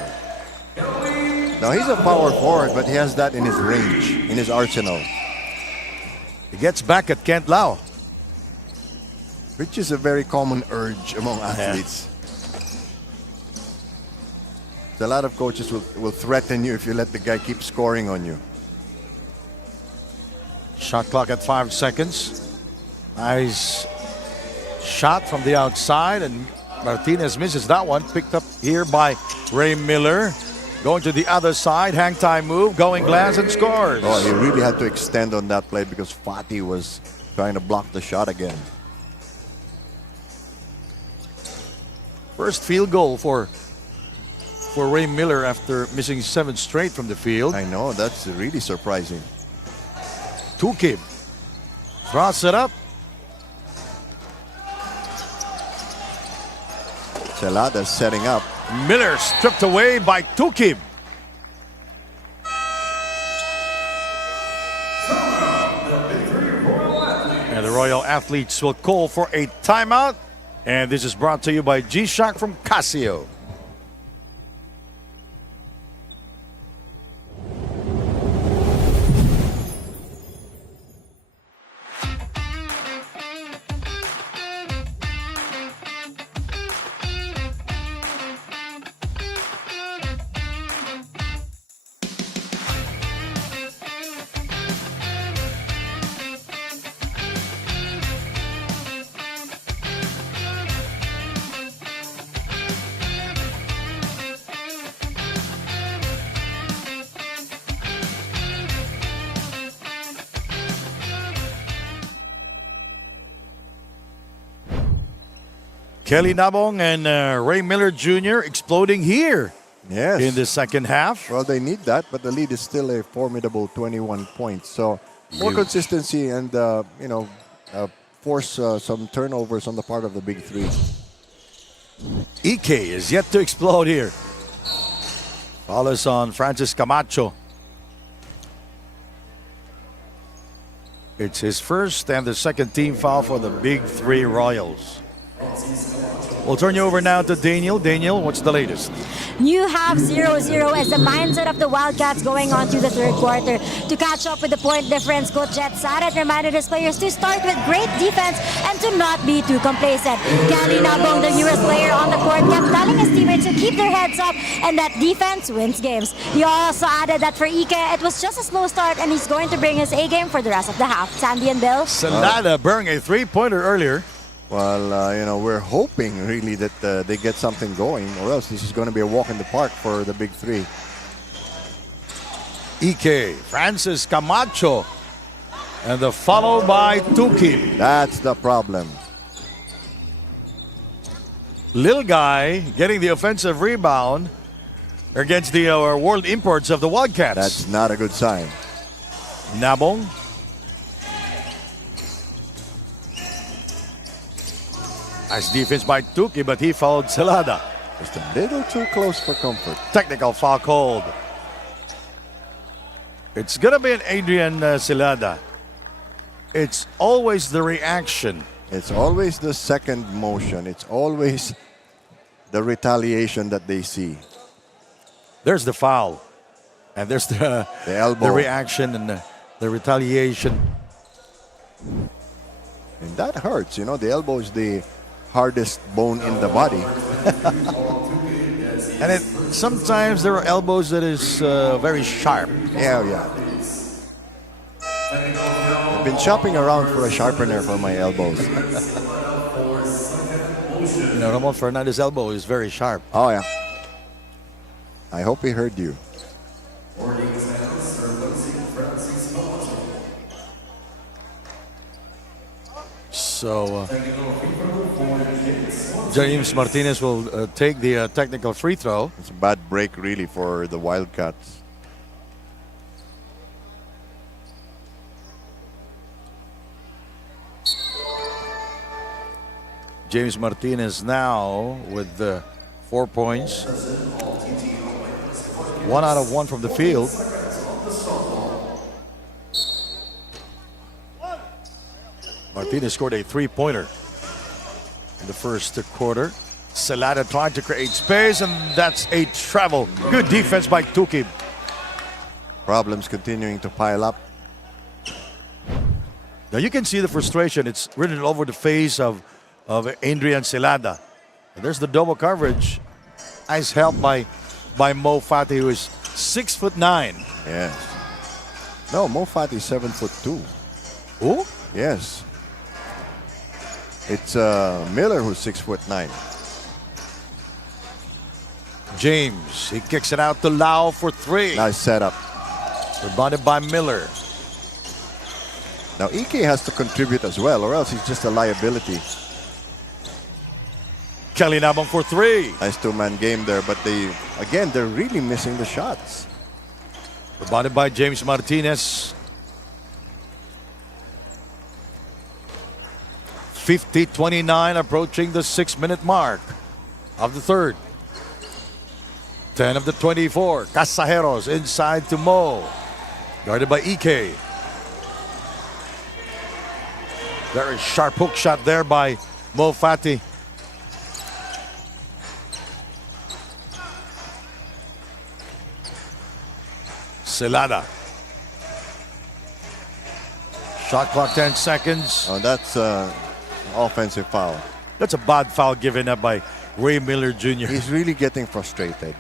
Now, he's a power forward, but he has that in his range, in his arsenal. He gets back at Kent Lau. Which is a very common urge among athletes. A lot of coaches will threaten you if you let the guy keep scoring on you. Shot clock at 5 seconds. Nice shot from the outside, and Martinez misses that one. Picked up here by Ray Miller. Going to the other side, hang time move, going glass and scores. Oh, he really had to extend on that play because Fati was trying to block the shot again. First field goal for Ray Miller after missing 7 straight from the field. I know, that's really surprising. Tukib throws it up. Celada setting up. Miller stripped away by Tukib. And the Royal Athletes will call for a timeout. And this is brought to you by G-Shock from Casio. Kelly Nabong and Ray Miller Jr. exploding here Yes. in the second half. Well, they need that, but the lead is still a formidable 21 points. So more Huge. consistency and, force some turnovers on the part of the big three. Ike is yet to explode here. Follows on Francis Camacho. It's his first and the second team foul for the big three Royals. We'll turn you over now to Daniel. Daniel, what's the latest? You have 0-0 as the mindset of the Wildcats going on to the third quarter. To catch up with the point difference, Coach Catz reminded his players to start with great defense and to not be too complacent. Kelly Nabong, the newest player on the court, kept telling his teammates to keep their heads up and that defense wins games. He also added that for Ike, it was just a slow start and he's going to bring his A-game for the rest of the half. Sandy and Bill? Celada burning a three-pointer earlier. Well, we're hoping really that they get something going, or else this is going to be a walk in the park for the big three. Ike, Francis Camacho, and the follow by Tuki. That's the problem. Little guy getting the offensive rebound against the world imports of the Wildcats. That's not a good sign. Nabong. Nice defense by Tuki, but he fouled Celada. Just a little too close for comfort. Technical foul called. It's going to be an Adrian Celada. It's always the reaction. It's always the second motion. It's always the retaliation that they see. There's the foul. And there's the elbow. the reaction and the retaliation. And that hurts. The elbow is the hardest bone in the body. And sometimes there are elbows that is very sharp. Yeah. I've been shopping around for a sharpener for my elbows. Ramon Fernandez's elbow is very sharp. Oh, yeah. I hope he heard you. So, James Martinez will take the technical free throw. It's a bad break, really, for the Wildcats. James Martinez now with 4 points. 1 out of 1 from the field. Martinez scored a three-pointer in the first quarter. Celada trying to create space, and that's a travel. Good defense by Tuki. Problems continuing to pile up. Now you can see the frustration. It's written all over the face of Adrian Celada. And there's the double coverage. Nice help by Mo Fati, who is 6'9". Yes. No, Mo Fati is 7'2". Who? Yes. It's Miller who's 6'9". James, he kicks it out to Lau for 3. Nice setup. Rebounded by Miller. Now Ike has to contribute as well, or else he's just a liability. Kelly Nabong for three. Nice two-man game there, but they're really missing the shots. Rebounded by James Martinez. 50-29, approaching the 6-minute mark of the third. 10 of the 24. Casajeros inside to Mo. Guarded by Ike. Very sharp hook shot there by Mo Fati. Celada. Shot clock 10 seconds. Oh, that's offensive foul. That's a bad foul given up by Ray Miller Jr. He's really getting frustrated.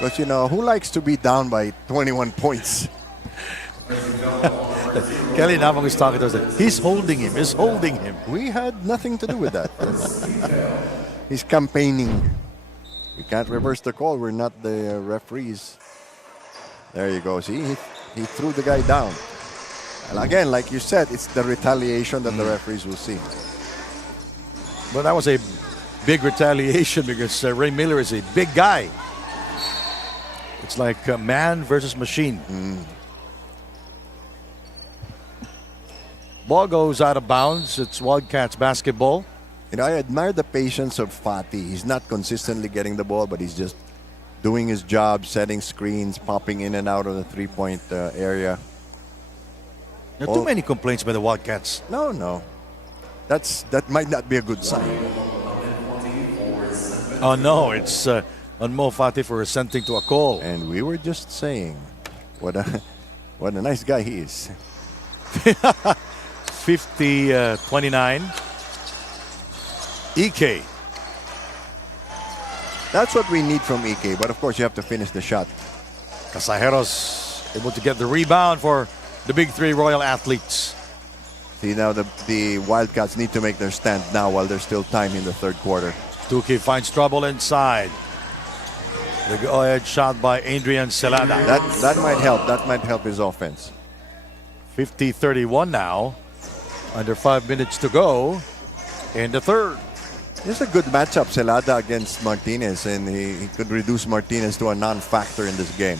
But you know, who likes to be down by 21 points? Kelly Nabong is talking to us. He's holding him. He's holding him. We had nothing to do with that. He's campaigning. We can't reverse the call. We're not the referees. There you go. See, he threw the guy down. And again, like you said, it's the retaliation that the referees will see. Well, that was a big retaliation because Ray Miller is a big guy. It's like man versus machine. Ball goes out of bounds. It's Wildcats basketball. You know, I admire the patience of Fati. He's not consistently getting the ball, but he's just doing his job, setting screens, popping in and out of the three-point area. There are too many complaints by the Wildcats. No. That might not be a good sign. Oh no, it's on Mo Fati for assenting to a call. And we were just saying what a nice guy he is. 50-29. Ike. That's what we need from Ike, but of course you have to finish the shot. Casajeros able to get the rebound for the big three Royal Athletes. See, now the Wildcats need to make their stand now while there's still time in the third quarter. Tukey finds trouble inside. The go-ahead shot by Adrian Celada. That might help. That might help his offense. 50-31 now. Under 5 minutes to go in the third. This is a good matchup, Celada against Martinez, and he could reduce Martinez to a non-factor in this game.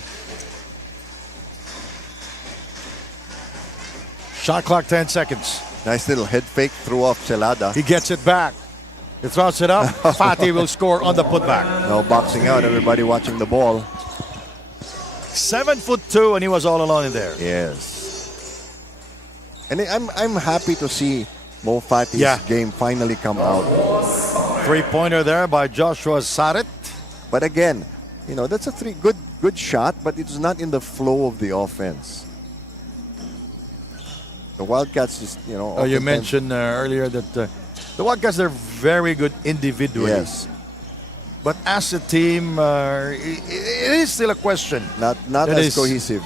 Shot clock 10 seconds. Nice little head fake threw off Celada. He gets it back. He throws it up. Fati will score on the putback. No boxing out. Everybody watching the ball. 7'2", and he was all alone in there. Yes. And I'm happy to see Mo Fati's game finally come out. Three-pointer there by Joshua Sarit. But again, you know, that's a good shot, but it's not in the flow of the offense. The Wildcats just, you know. Oh, you mentioned earlier that the Wildcats, they're very good individually. Yes. But as a team, it is still a question. Not as cohesive.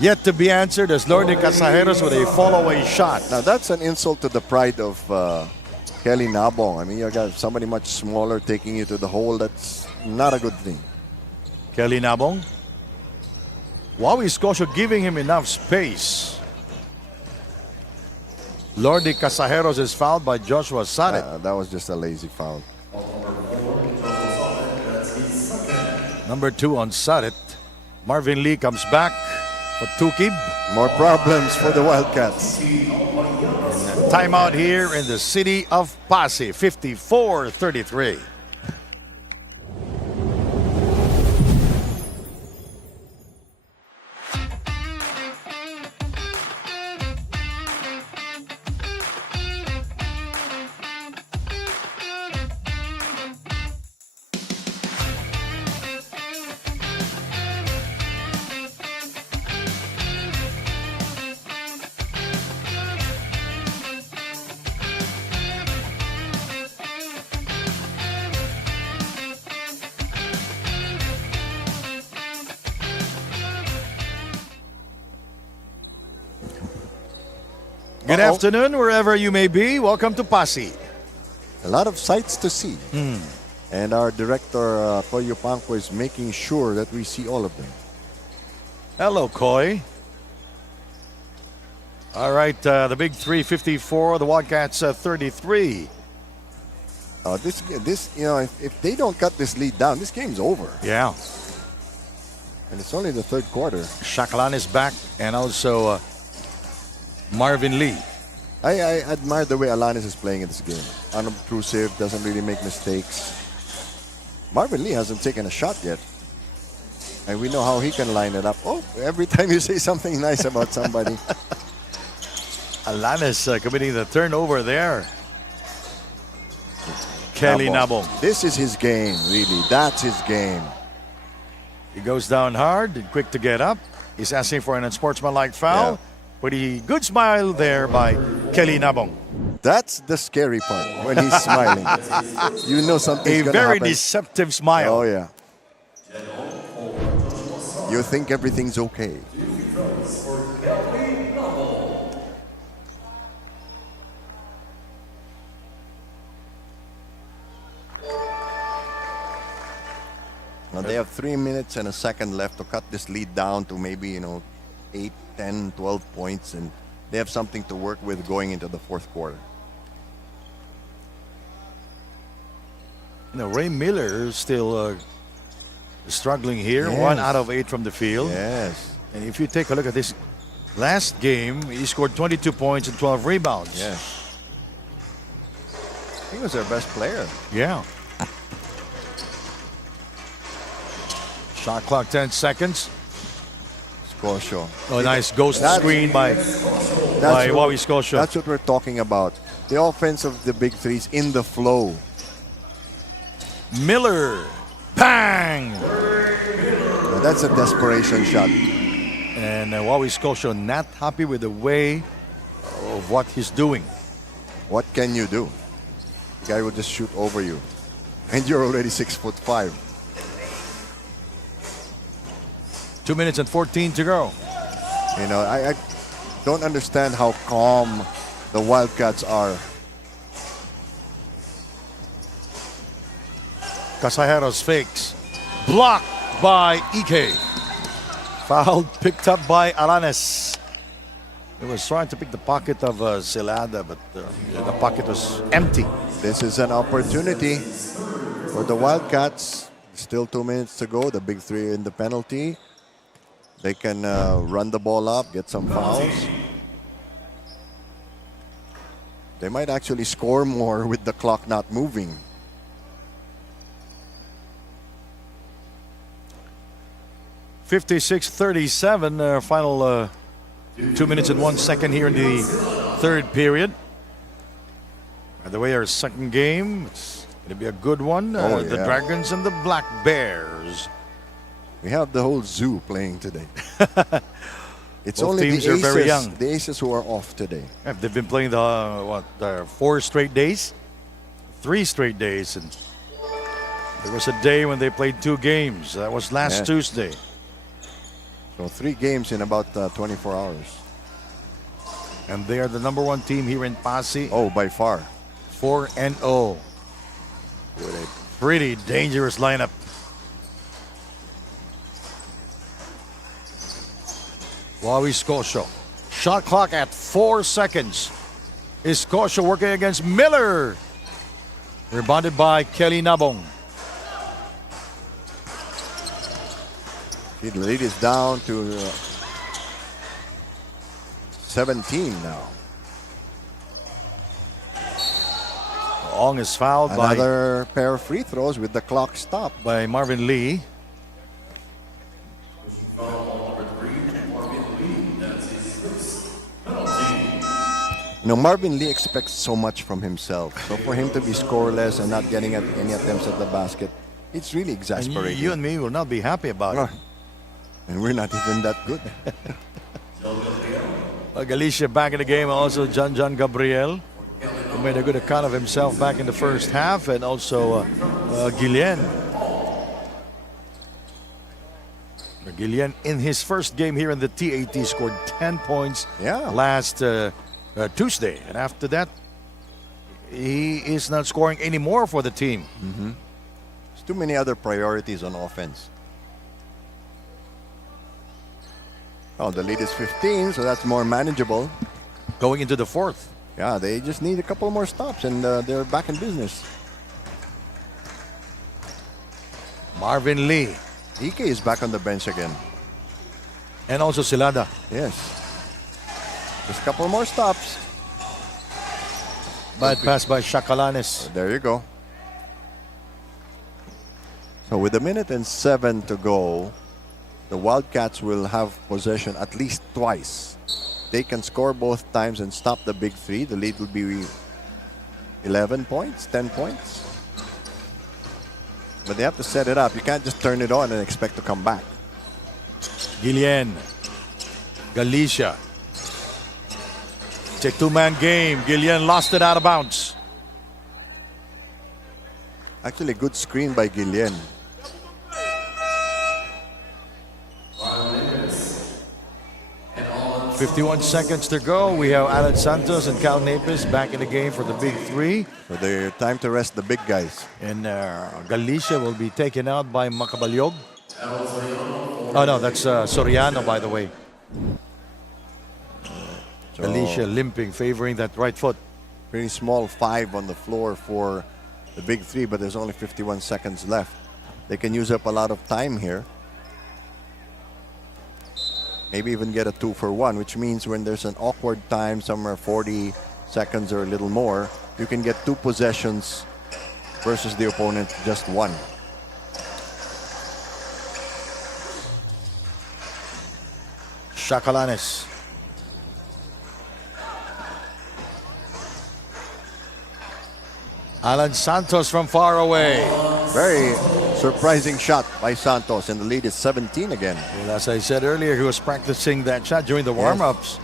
Yet to be answered as Lorne Casajeros with a follow-away shot. Now that's an insult to the pride of Kelly Nabong. I mean, you got somebody much smaller taking you to the hole. That's not a good thing. Kelly Nabong. Wow, Scotia giving him enough space. Lorne Casajeros is fouled by Joshua Sarit. That was just a lazy foul. Number 2 on Sarit. Marvin Lee comes back for Tukey. More problems for the Wildcats. Timeout here in the city of Passi. 54-33. Good afternoon, wherever you may be. Welcome to Passi. A lot of sights to see. And our director, Koyo Panko, is making sure that we see all of them. Hello, Koy. All right, the big 354, the Wildcats 33. This, you know, if they don't cut this lead down, this game's over. Yeah. And it's only the third quarter. Shakalan is back, and also Marvin Lee. I admire the way Alanis is playing in this game. Unobtrusive, doesn't really make mistakes. Marvin Lee hasn't taken a shot yet. And we know how he can line it up. Oh, every time you say something nice about somebody. Alanis committing the turnover there. Kelly Nabo. This is his game, really. That's his game. He goes down hard, quick to get up. He's asking for an unsportsmanlike foul. Yeah. Pretty good smile there by Kelly Nabong. That's the scary part, when he's smiling. You know something's A gonna very happen. deceptive smile. Oh, yeah. You think everything's okay. Now they have 3 minutes and a second left to cut this lead down to maybe, you know, 8, 10, 12 points, and they have something to work with going into the fourth quarter. You know, Ray Miller is still struggling here. Yes. 1 out of 8 from the field. Yes. And if you take a look at this last game, he scored 22 points and 12 rebounds. Yes. He was their best player. Yeah. Shot clock 10 seconds. Scorsho. Oh, nice ghost That's- screen by Wawi Scotia. That's what we're talking about. The offense of the big threes in the flow. Miller. Bang! That's a desperation shot. And Wawi Scotia not happy with the way of what he's doing. What can you do? Guy will just shoot over you. And you're already 6'5". 2 minutes and 14 to go. You know, I don't understand how calm the Wildcats are. Casajeros fakes. Blocked by Ike. Foul picked up by Alanis. He was trying to pick the pocket of Celada, but the pocket was empty. This is an opportunity for the Wildcats. Still 2 minutes to go. The big three in the penalty. They can run the ball up, get some fouls. They might actually score more with the clock not moving. (56-37), final 2 minutes and 1 second here in the third period. And the way our second game, it's going to be a good one. Oh, The yeah. Dragons and the Black Bears. We have the whole zoo playing today. It's Both only teams the are aces, very young. the aces who are off today. Yeah, they've been playing the 4 straight days, 3 straight days, and there was a day when they played 2 games. That was last Yeah. Tuesday. So 3 games in about 24 hours. And they are the #1 team here in Passi. Oh, by far. 4-0. With a pretty dangerous lineup. Wawi Scotia. Shot clock at 4 seconds. Is Scotia working against Miller? Rebounded by Kelly Nabong. The lead is down to 17 now. Ong is fouled Another pair of free throws with the clock stopped. by Marvin Lee. No, Marvin Lee expects so much from himself. So for him to be scoreless and not getting any attempts at the basket, it's really And exasperating. you and me will not be happy about it. And we're not even that good. Galicia back in the game, also John Gabriel, who made a good account of himself back in the first half, and also Guillen. Guillen in his first game here in the TAT scored 10 points Yeah. last Tuesday, and after that he is not scoring anymore for the team. There's too many other priorities on offense. Oh, the lead is 15, so that's more manageable. going into the fourth. Yeah, they just need a couple more stops and they're back in business. Marvin Lee EK is back on the bench again. and also Silada. Yes. Just a couple more stops. Bad pass by Shakalanes. There you go. So with 1:07 to go, the Wildcats will have possession at least twice. They can score both times and stop the big three. The lead will be 11 points, 10 points. But they have to set it up. You can't just turn it on and expect to come back. Guillen. Galicia. It's a two-man game. Guillen lost it out of bounds. Actually, good screen by Guillen. 51 seconds to go. We have Alan Santos and Cal Napis back in the game for the big three. So they're time to rest the big guys. And Galicia will be taken out by Macabalyog. Oh no, that's Soriano, by the way. So Galicia limping, favoring that right foot. pretty small 5 on the floor for the big three, but there's only 51 seconds left. They can use up a lot of time here. Maybe even get a 2-for-1, which means when there's an awkward time, somewhere 40 seconds or a little more, you can get 2 possessions versus the opponent just 1. Shakalanes. Alan Santos from far away. Very surprising shot by Santos, and the lead is 17 again. And as I said earlier, he was practicing that shot during the warm-ups.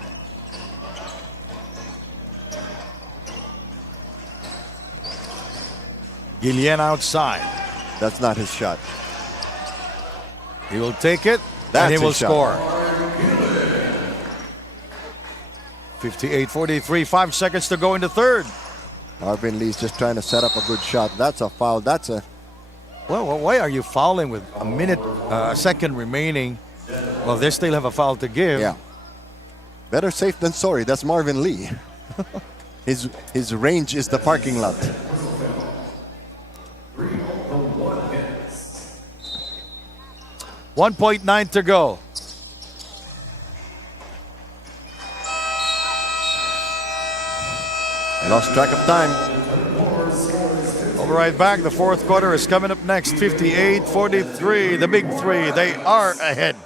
Guillen outside. That's not his shot. He will take it, That's and he will his shot. score. 58-43, 5 seconds to go in the third. Marvin Lee's just trying to set up a good shot. That's a foul. That's a... Well, why are you fouling with a second remaining? Well, they still have a foul to give. Yeah. Better safe than sorry. That's Marvin Lee. His range is the parking lot. .9 to go. Lost track of time. We'll be right back. The fourth quarter is coming up next. 58-43. The big three, they are ahead.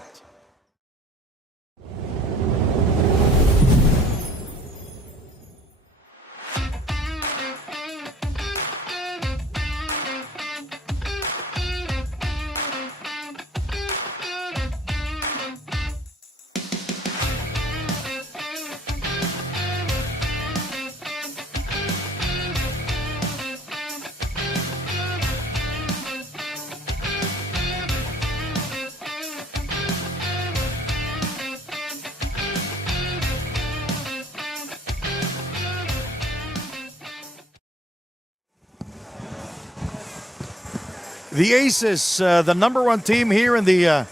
The Aces, the #1 team here in the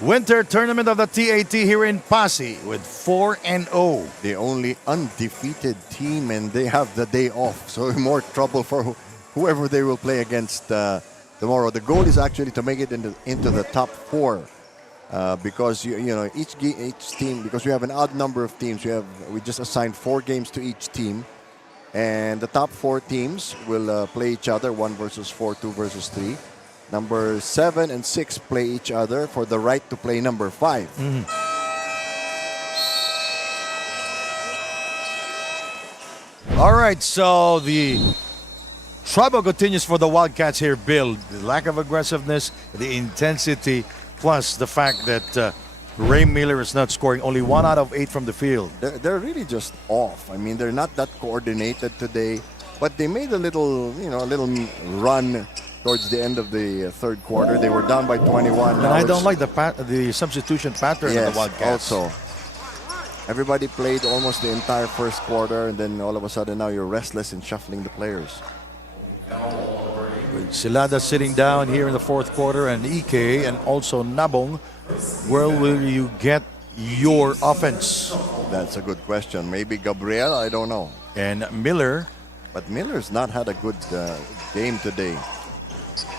winter tournament of the TAT here in Passi with 4-0. The only undefeated team, and they have the day off. So more trouble for whoever they will play against tomorrow. The goal is actually to make it into the top 4. Because you know each team, because we have an odd number of teams, we just assigned 4 games to each team, and the top 4 teams will play each other, 1 versus 4, 2 versus 3. Number 7 and 6 play each other for the right to play number 5. All right, so the trouble continues for the Wildcats here, Bill. The lack of aggressiveness, the intensity, plus the fact that Ray Miller is not scoring, only 1 out of 8 from the field. They're really just off. I mean, they're not that coordinated today, but they made a little run towards the end of the third quarter. They were down by 21. And I don't like the substitution pattern of the Wildcats. Also, everybody played almost the entire first quarter, and then all of a sudden now you're restless in shuffling the players. Silada sitting down here in the fourth quarter, and EK and also Nabong. Where will you get your offense? That's a good question. Maybe Gabriel, I don't know. And Miller. But Miller's not had a good game today.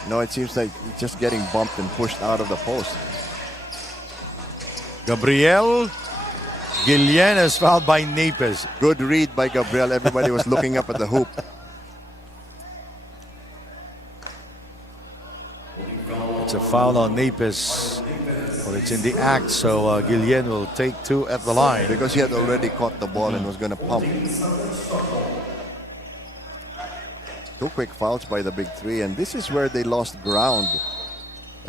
No, it seems like just getting bumped and pushed out of the post. Gabriel. Guillen is fouled by Napes. Good read by Gabriel. Everybody was looking up at the hoop. It's a foul on Napes. But it's in the act, so Guillen will take 2 at the line. Because he had already caught the ball and was going to pump. 2 quick fouls by the big three, and this is where they lost ground.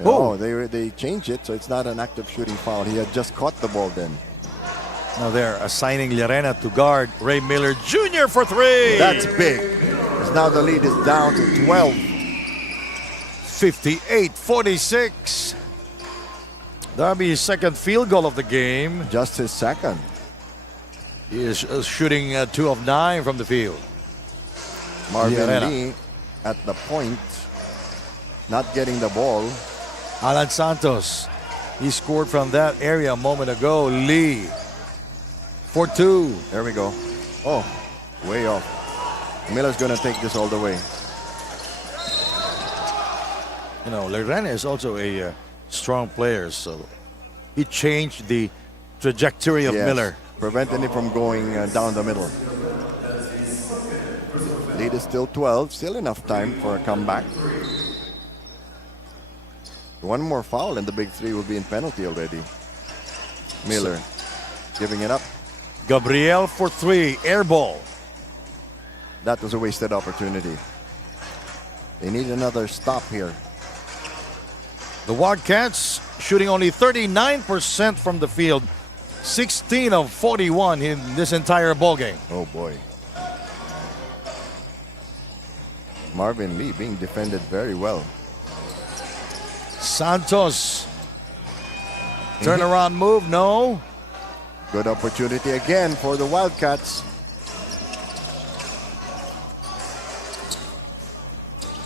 Oh, they changed it, so it's not an active shooting foul. He had just caught the ball then. Now they're assigning Llerena to guard Ray Miller Jr. for 3. That's big. Because now the lead is down to 12. 58-46. That'll be his second field goal of the game. Just his second. He is shooting 2 of 9 from the field. Marvin Llerena. Lee at the point, not getting the ball. Alan Santos. He scored from that area a moment ago. Lee for 2. There we go. Oh, way off. Miller's going to take this all the way. You know, Llerena is also a strong player, so he changed the trajectory of Yes, Miller. prevented him from going down the middle. Lead is still 12, still enough time for a comeback. One more foul and the big three will be in penalty already. Miller giving it up. Gabriel for 3, air ball. That was a wasted opportunity. They need another stop here. The Wildcats shooting only 39% from the field, 16 of 41 in this entire ball game. Oh boy. Marvin Lee being defended very well. Santos. Turnaround move, no. Good opportunity again for the Wildcats.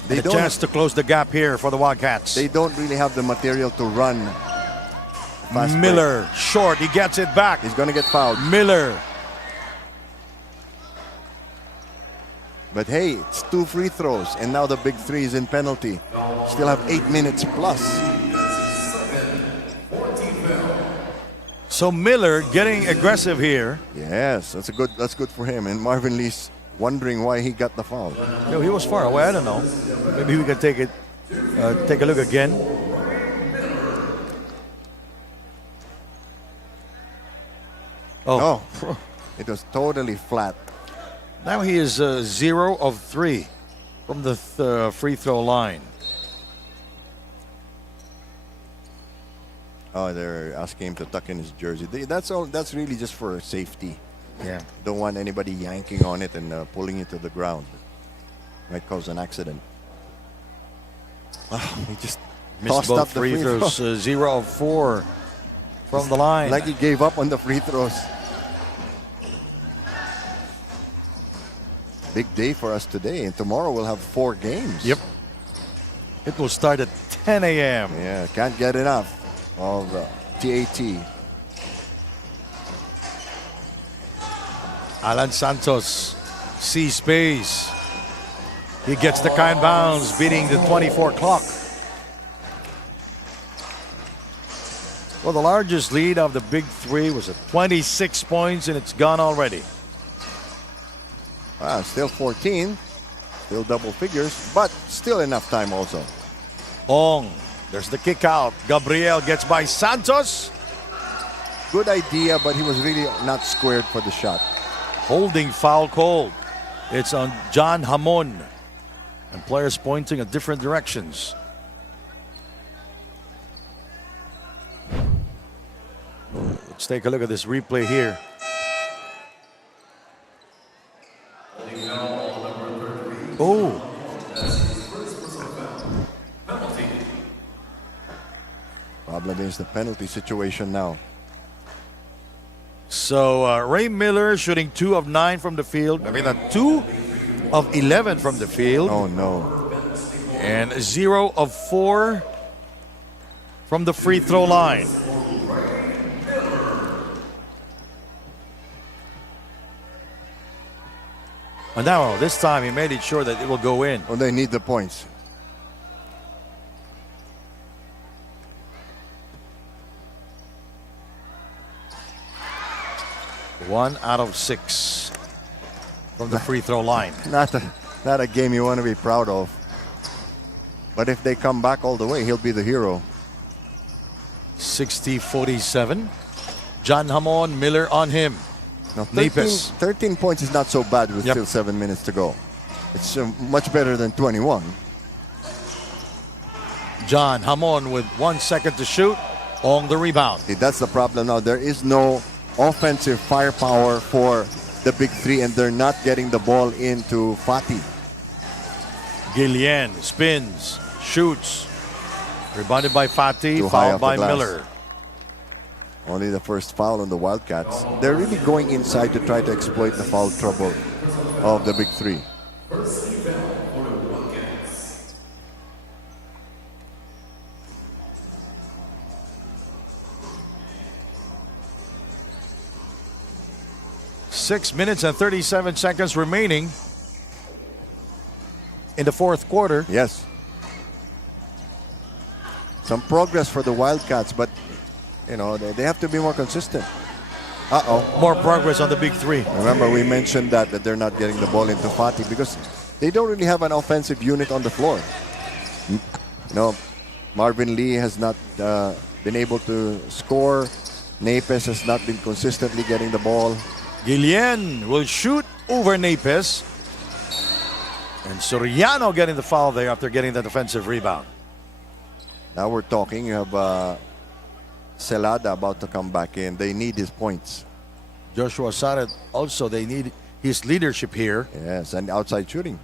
A chance to close the gap here for the Wildcats. They don't really have the material to run. Fast Miller, break. short, he gets it back. He's going to get fouled. Miller. But hey, it's 2 free throws, and now the big three is in penalty. Still have 8 minutes plus. So Miller getting aggressive here. Yes, that's good for him. And Marvin Lee's wondering why he got the foul. Yo, he was far away, I don't know. Maybe we can take a look again. Oh, it was totally flat. Now he is 0 of 3 from the free throw line. Oh, they're asking him to tuck in his jersey. That's all. That's really just for safety. Yeah. Don't want anybody yanking on it and pulling it to the ground. Might cause an accident. He just Missed tossed both up the free throws. 0 of 4 from the line. Like he gave up on the free throws. Big day for us today, and tomorrow we'll have 4 games. Yep. It will start at 10 a.m. Yeah, can't get enough of TAT. Alan Santos sees space. He gets the kind bounce, beating the 24 clock. Well, the largest lead of the big three was at 26 points, and it's gone already. Still 14, still double figures, but still enough time also. Ong, there's the kick out. Gabriel gets by Santos. Good idea, but he was really not squared for the shot. Holding foul call. It's on John Hamon. And players pointing in different directions. Let's take a look at this replay here. Oh. Problem is the penalty situation now. So Ray Miller shooting 2 of 9 from the field. I mean, 2 of 11 from the field. Oh no. And 0 of 4 from the free throw line. And now, this time, he made it sure that it will go in. Well, they need the points. One out of 6 from the free throw line. Not a game you want to be proud of. But if they come back all the way, he'll be the hero. 60-47. John Hamon, Miller on him. No, 13 Nepes. points is not so bad with still 7 minutes to go. It's much better than 21. John Hamon with 1 second to shoot on the rebound. See, that's the problem now. There is no offensive firepower for the big three, and they're not getting the ball into Fatih. Guillen spins, shoots. Rebounded by Fatih, Too high fouled off by the glass. Miller. Only the first foul on the Wildcats. They're really going inside to try to exploit the foul trouble of the big three. Six minutes and 37 seconds remaining in the fourth quarter. Yes. Some progress for the Wildcats, but you know, they have to be more consistent. More progress on the big three. Remember, we mentioned that they're not getting the ball into Fatih because they don't really have an offensive unit on the floor. No, Marvin Lee has not been able to score. Nepes has not been consistently getting the ball. Guillen will shoot over Nepes. And Soriano getting the foul there after getting the defensive rebound. Now we're talking. You have Celada about to come back in. They need his points. Joshua Saret also, they need his leadership here. Yes, and outside shooting.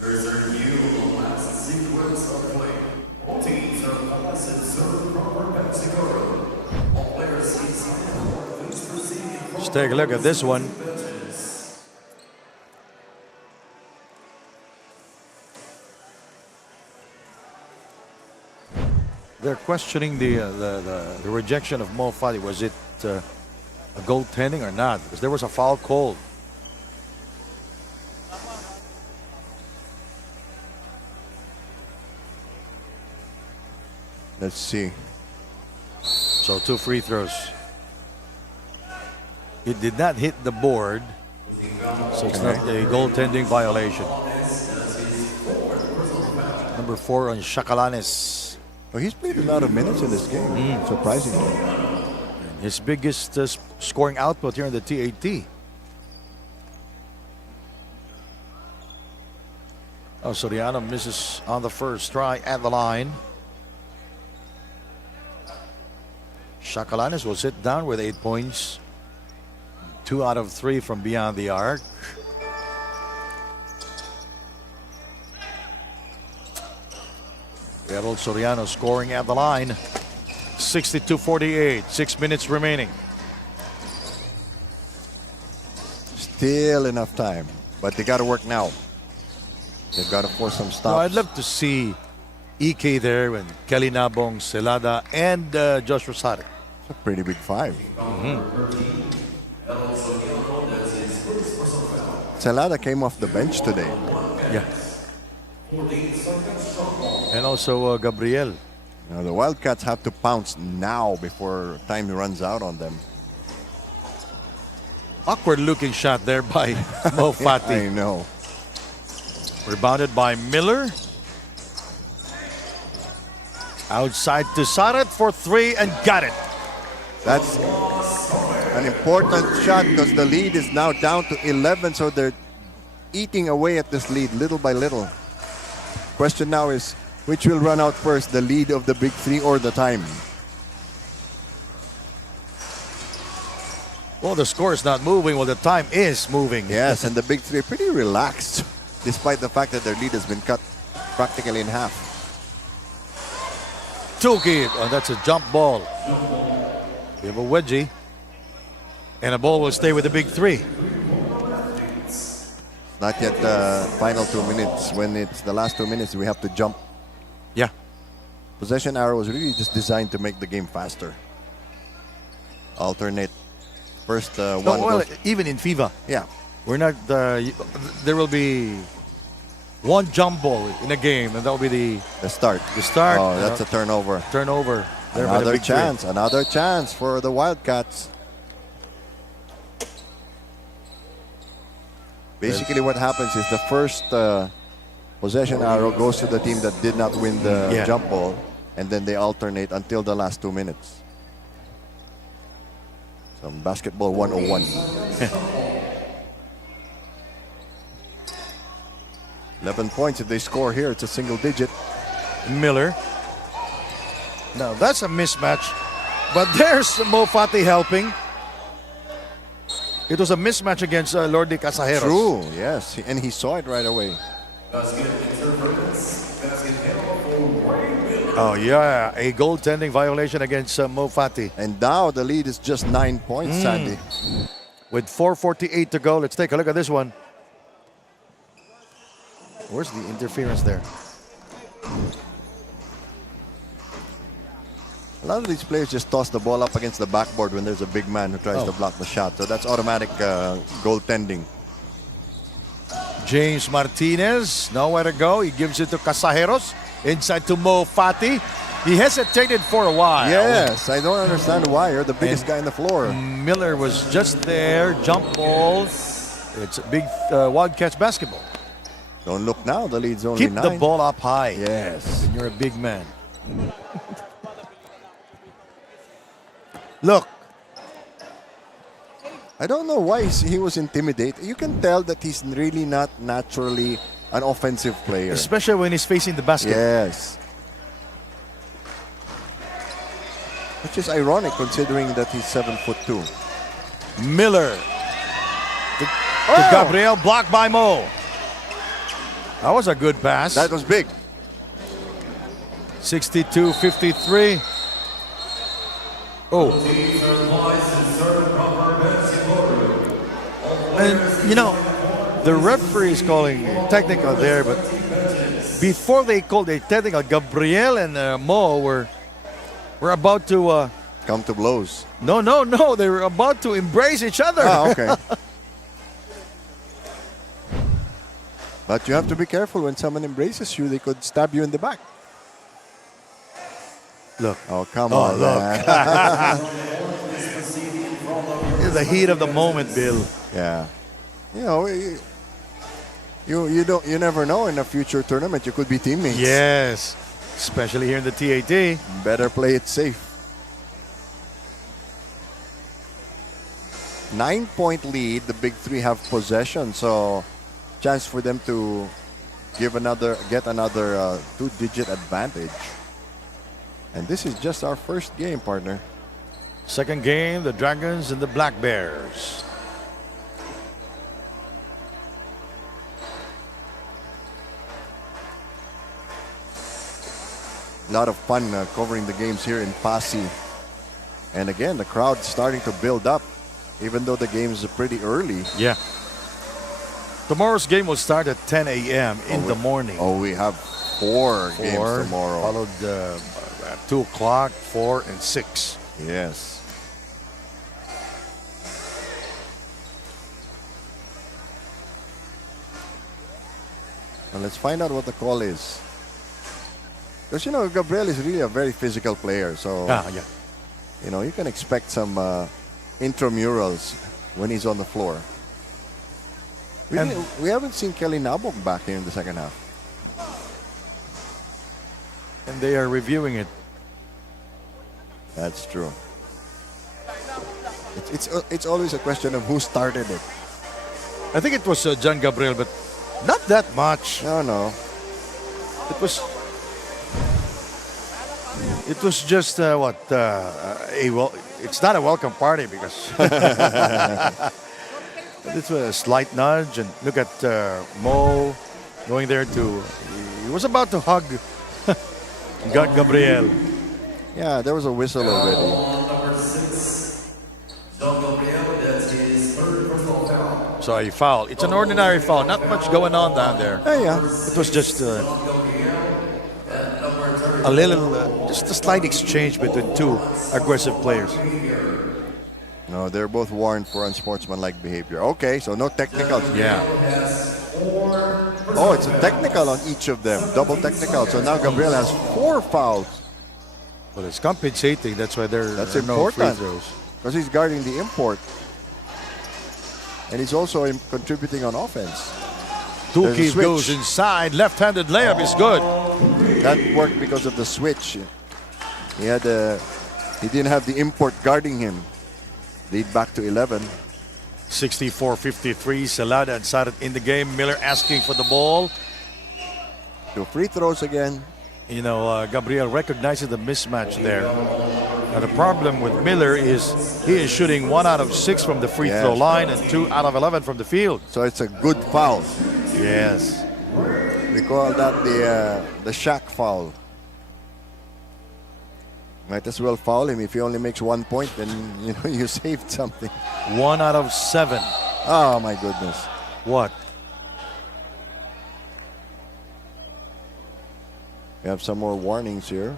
There's a review of the last sequence of play. All teams are possessed of proper Mexico. All players please proceed. Let's take a look at this one. They're questioning the rejection of Mo Fadi. Was it a goaltending or not? Because there was a foul called. Let's see. So 2 free throws. It did not hit the board, so it's not a goaltending violation. Number 4 on Shakalanes. Oh, he's played a lot of minutes in this game. Surprisingly. His biggest scoring output here in the TAT. Oh, Soriano misses on the first try at the line. Shakalanes will sit down with 8 points. 2 out of 3 from beyond the arc. Errol Soriano scoring at the line. 62-48. 6 minutes remaining. Still enough time, but they got to work now. They've got to force some stops. Well, I'd love to see EK there with Kelly Nabong, Celada, and Josh Rosado. A pretty big 5. Celada came off the bench today. Yeah. And also Gabriel. Now the Wildcats have to pounce now before time runs out on them. Awkward looking shot there by Mo Fati. I know. Rebounded by Miller. Outside to Saret for 3 and got it. That's an important shot because the lead is now down to 11, so they're eating away at this lead little by little. Question now is, which will run out first, the lead of the big three or the time? Well, the score is not moving. Well, the time is moving. Yes, and the big three are pretty relaxed, despite the fact that their lead has been cut practically in half. Took it. Oh, that's a jump ball. We have a wedgie. And a ball will stay with the big three. Not yet the final 2 minutes. When it's the last 2 minutes, we have to jump. Yeah. Possession arrow was really just designed to make the game faster. Alternate. First one. No, well, goes, even in FIFA, yeah. we're not. There will be one jump ball in a game, and that will be The start. the start. Oh, that's a turnover. turnover. There by the Another big three. chance. Another chance for the Wildcats. Basically, what happens is the first possession arrow goes to the team that did not win the Yeah. jump ball, and then they alternate until the last 2 minutes. Some basketball 101. 11 points if they score here. It's a single digit. Miller. Now that's a mismatch, but there's Mo Fati helping. It was a mismatch against Lordi Casajeros. True, yes. And he saw it right away. Oh yeah, a goaltending violation against Mo Fati. And now the lead is just 9 points, Sandy. With 4:48 to go, let's take a look at this one. Where's the interference there? A lot of these players just toss the ball up against the backboard when there's a big man who tries to block the shot. So that's automatic goaltending. James Martinez, nowhere to go. He gives it to Casajeros. Inside to Mo Fati. He hesitated for a while. Yes, I don't understand why. You're the biggest guy on the floor. Miller was just there. Jump ball. It's a big Wildcats basketball. Don't look now. The lead's only Keep 9. the ball up high. Yes. You're a big man. Look, I don't know why he was intimidated. You can tell that he's really not naturally an offensive player. especially when he's facing the basket. Yes. Which is ironic considering that he's 7'2". Miller to Gabriel, blocked by Mo. That was a good pass. That was big. 62-53. Oh. And, you know, the referee is calling technical there, but before they called a technical, Gabriel and Mo were about to... Come to blows. No, they were about to embrace each other. Ah, okay. But you have to be careful when someone embraces you. They could stab you in the back. Look. Oh, come Oh, on, look. man. It's the heat of the moment, Bill. Yeah. You know, you never know in a future tournament. You could be teammates. Yes, especially here in the TAT. Better play it safe. 9-point lead. The big three have possession, so chance for them to get another 2-digit advantage. And this is just our first game, partner. Second game, the Dragons and the Black Bears. A lot of fun covering the games here in Passi. And again, the crowd's starting to build up, even though the game is pretty early. Yeah. Tomorrow's game will start at 10 a.m. in the morning. Oh, we have four games tomorrow. Followed at 2 o'clock, 4, and 6. Yes. And let's find out what the call is. Because, you know, Gabriel is really a very physical player. So, Yeah. you know, you can expect some intramurals when he's on the floor. We haven't seen Kelly Nabok back here in the second half. And they are reviewing it. That's true. It's always a question of who started it. I think it was John Gabriel, but not that much. No. It was just it's not a welcome party because it's a slight nudge, and look at Mo going there he was about to hug Gabriel. Yeah, there was a whistle already. So a foul. It's an ordinary foul. Not much going on down there. Yeah. It was just a little, just a slight exchange between two aggressive players. No, they're both warned for unsportsmanlike behavior. Okay, so no technicals. Yeah. Oh, it's a technical on each of them. Double technical. So now Gabriel has 4 fouls. But it's compensating. That's why That's there are no free important. throws. Because he's guarding the import. And he's also contributing on offense. There's a Tuki switch. goes inside. Left-handed layup is good. That worked because of the switch. He didn't have the import guarding him. Lead back to 11. 64-53. Salada and Sarat in the game. Miller asking for the ball. 2 free throws again. You know, Gabriel recognizes the mismatch there. And the problem with Miller is he is shooting 1 out of 6 from the free throw line and 2 out of 11 from the field. So it's a good foul. Yes. They call that the Shaq foul. Might as well foul him. If he only makes 1 point, then you saved something. 1 out of 7. Oh my goodness. What? We have some more warnings here.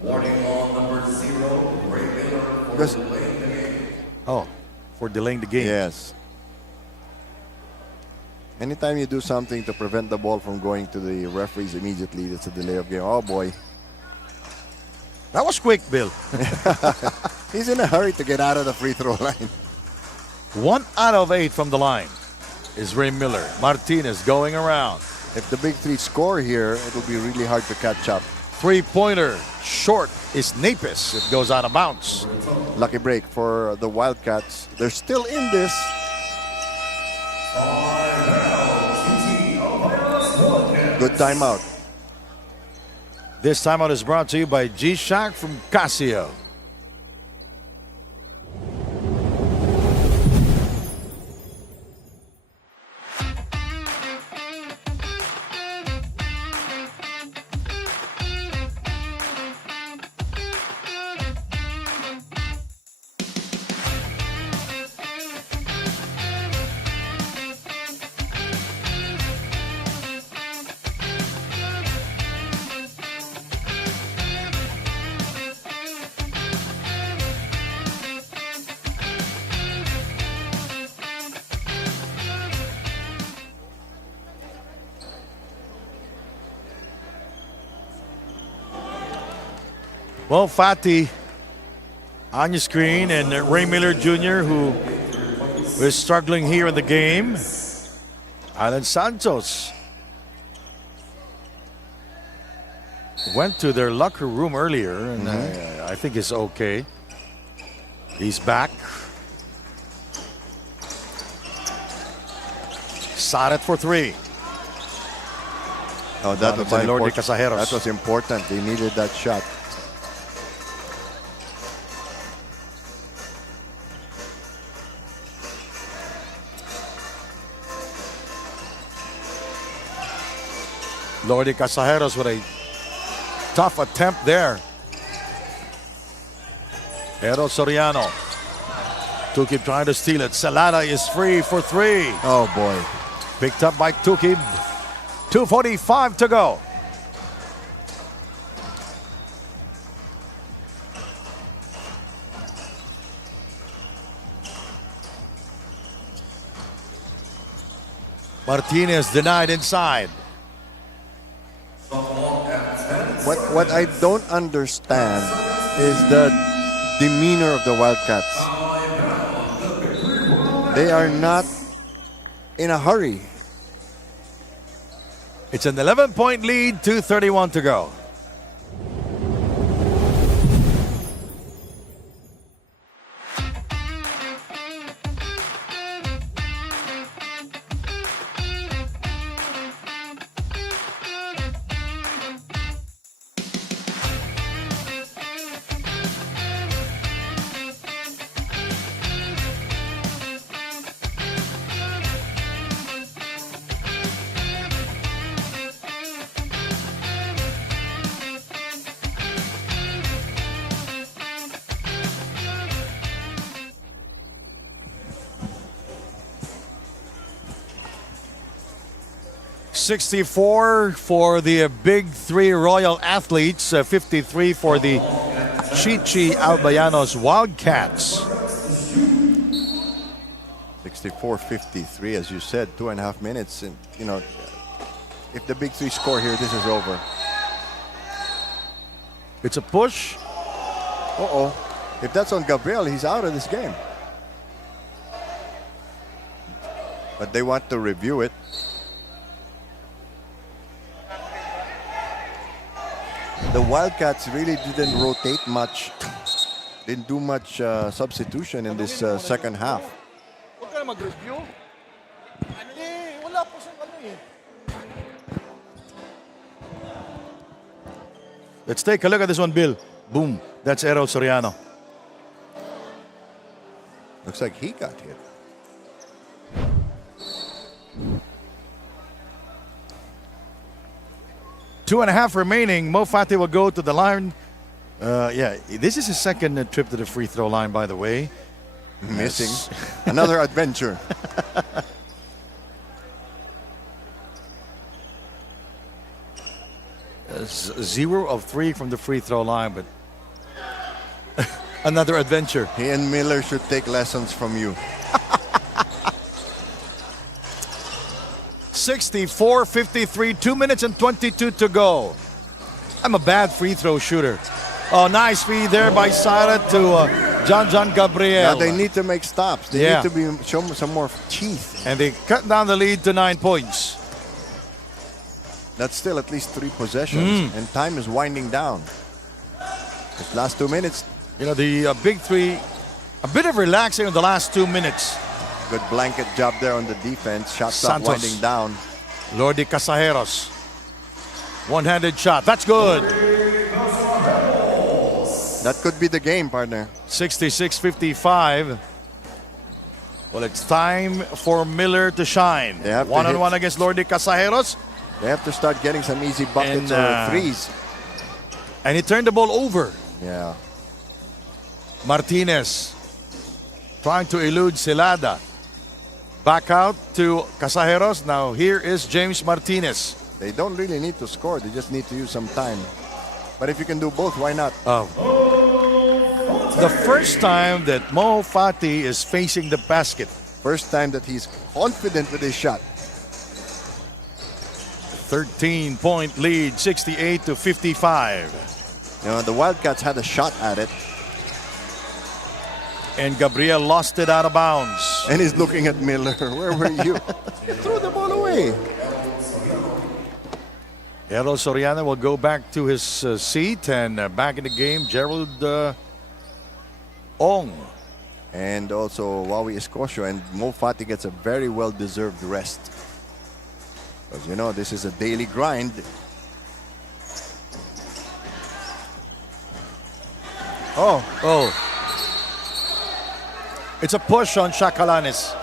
Warning ball number 0, Ray Miller for Yes. delaying the game. Oh, for delaying the game. Yes. Anytime you do something to prevent the ball from going to the referees immediately, it's a delay of game. Oh boy. That was quick, Bill. He's in a hurry to get out of the free throw line. 1 out of 8 from the line is Ray Miller. Martinez going around. If the big three score here, it will be really hard to catch up. Three-pointer short is Napis. It goes out of bounds. Lucky break for the Wildcats. They're still in this. Good timeout. This timeout is brought to you by G-Shock from Casio. Well, Fatih on your screen, and Ray Miller Jr., who is struggling here in the game. Alan Santos went to their locker room earlier, and I think he's okay. He's back. Sarat for 3. Oh, that was by Lord important. Casajeros. That was important. They needed that shot. Lordy Casajeros with a tough attempt there. Pero Soriano. Tuki trying to steal it. Salada is free for 3. Oh boy. Picked up by Tuki. 2:45 to go. Martinez denied inside. What I don't understand is the demeanor of the Wildcats. They are not in a hurry. It's an 11-point lead, 2:31 to go. 64 for the Big Three Royal Athletes, 53 for the Chichi Albayanos Wildcats. 64-53, as you said, 2.5 minutes. And, you know, if the Big Three score here, this is over. It's a push. Uh-oh. If that's on Gabriel, he's out of this game. But they want to review it. The Wildcats really didn't rotate much. Didn't do much substitution in this second half. Huwag ka na mag-review. Wala po sa Let's take a look at this one, Bill. Boom. That's Errol Soriano. Looks like he got hit. Two and a half remaining. Mo Fati will go to the line. Yeah, this is his second trip to the free throw line, by the way. Missing. Another adventure. It's 0 of 3 from the free throw line, but another adventure. He and Miller should take lessons from you. 64-53, 2 minutes and 22 to go. I'm a bad free throw shooter. Oh, nice feed there by Sara to John Gabriel. Now they need to make stops. They need to show some more teeth. And they cut down the lead to 9 points. That's still at least 3 possessions, and time is winding down. This last 2 minutes. You know, the Big Three, a bit of relaxing in the last 2 minutes. Good blanket job there on the defense. Shot clock Santos. winding down. Lordy Casajeros. One-handed shot. That's good. That could be the game, partner. 66-55. Well, it's time for Miller to shine. They have to One-on-one against Lordy Casajeros. They have to start getting some easy buckets or threes. And he turned the ball over. Yeah. Martinez trying to elude Celada. Back out to Casajeros. Now here is James Martinez. They don't really need to score. They just need to use some time. But if you can do both, why not? The first time that Mo Fati is facing the basket. First time that he's confident with his shot. 13-point lead, 68-55. You know, the Wildcats had a shot at it. And Gabriel lost it out of bounds. And he's looking at Miller. Where were you? Throw the ball away. Errol Soriano will go back to his seat, and back in the game, Gerald Ong. And also Wawi Escosio, and Mo Fati gets a very well-deserved rest. As you know, this is a daily grind. Oh. It's a push on Chacalanes.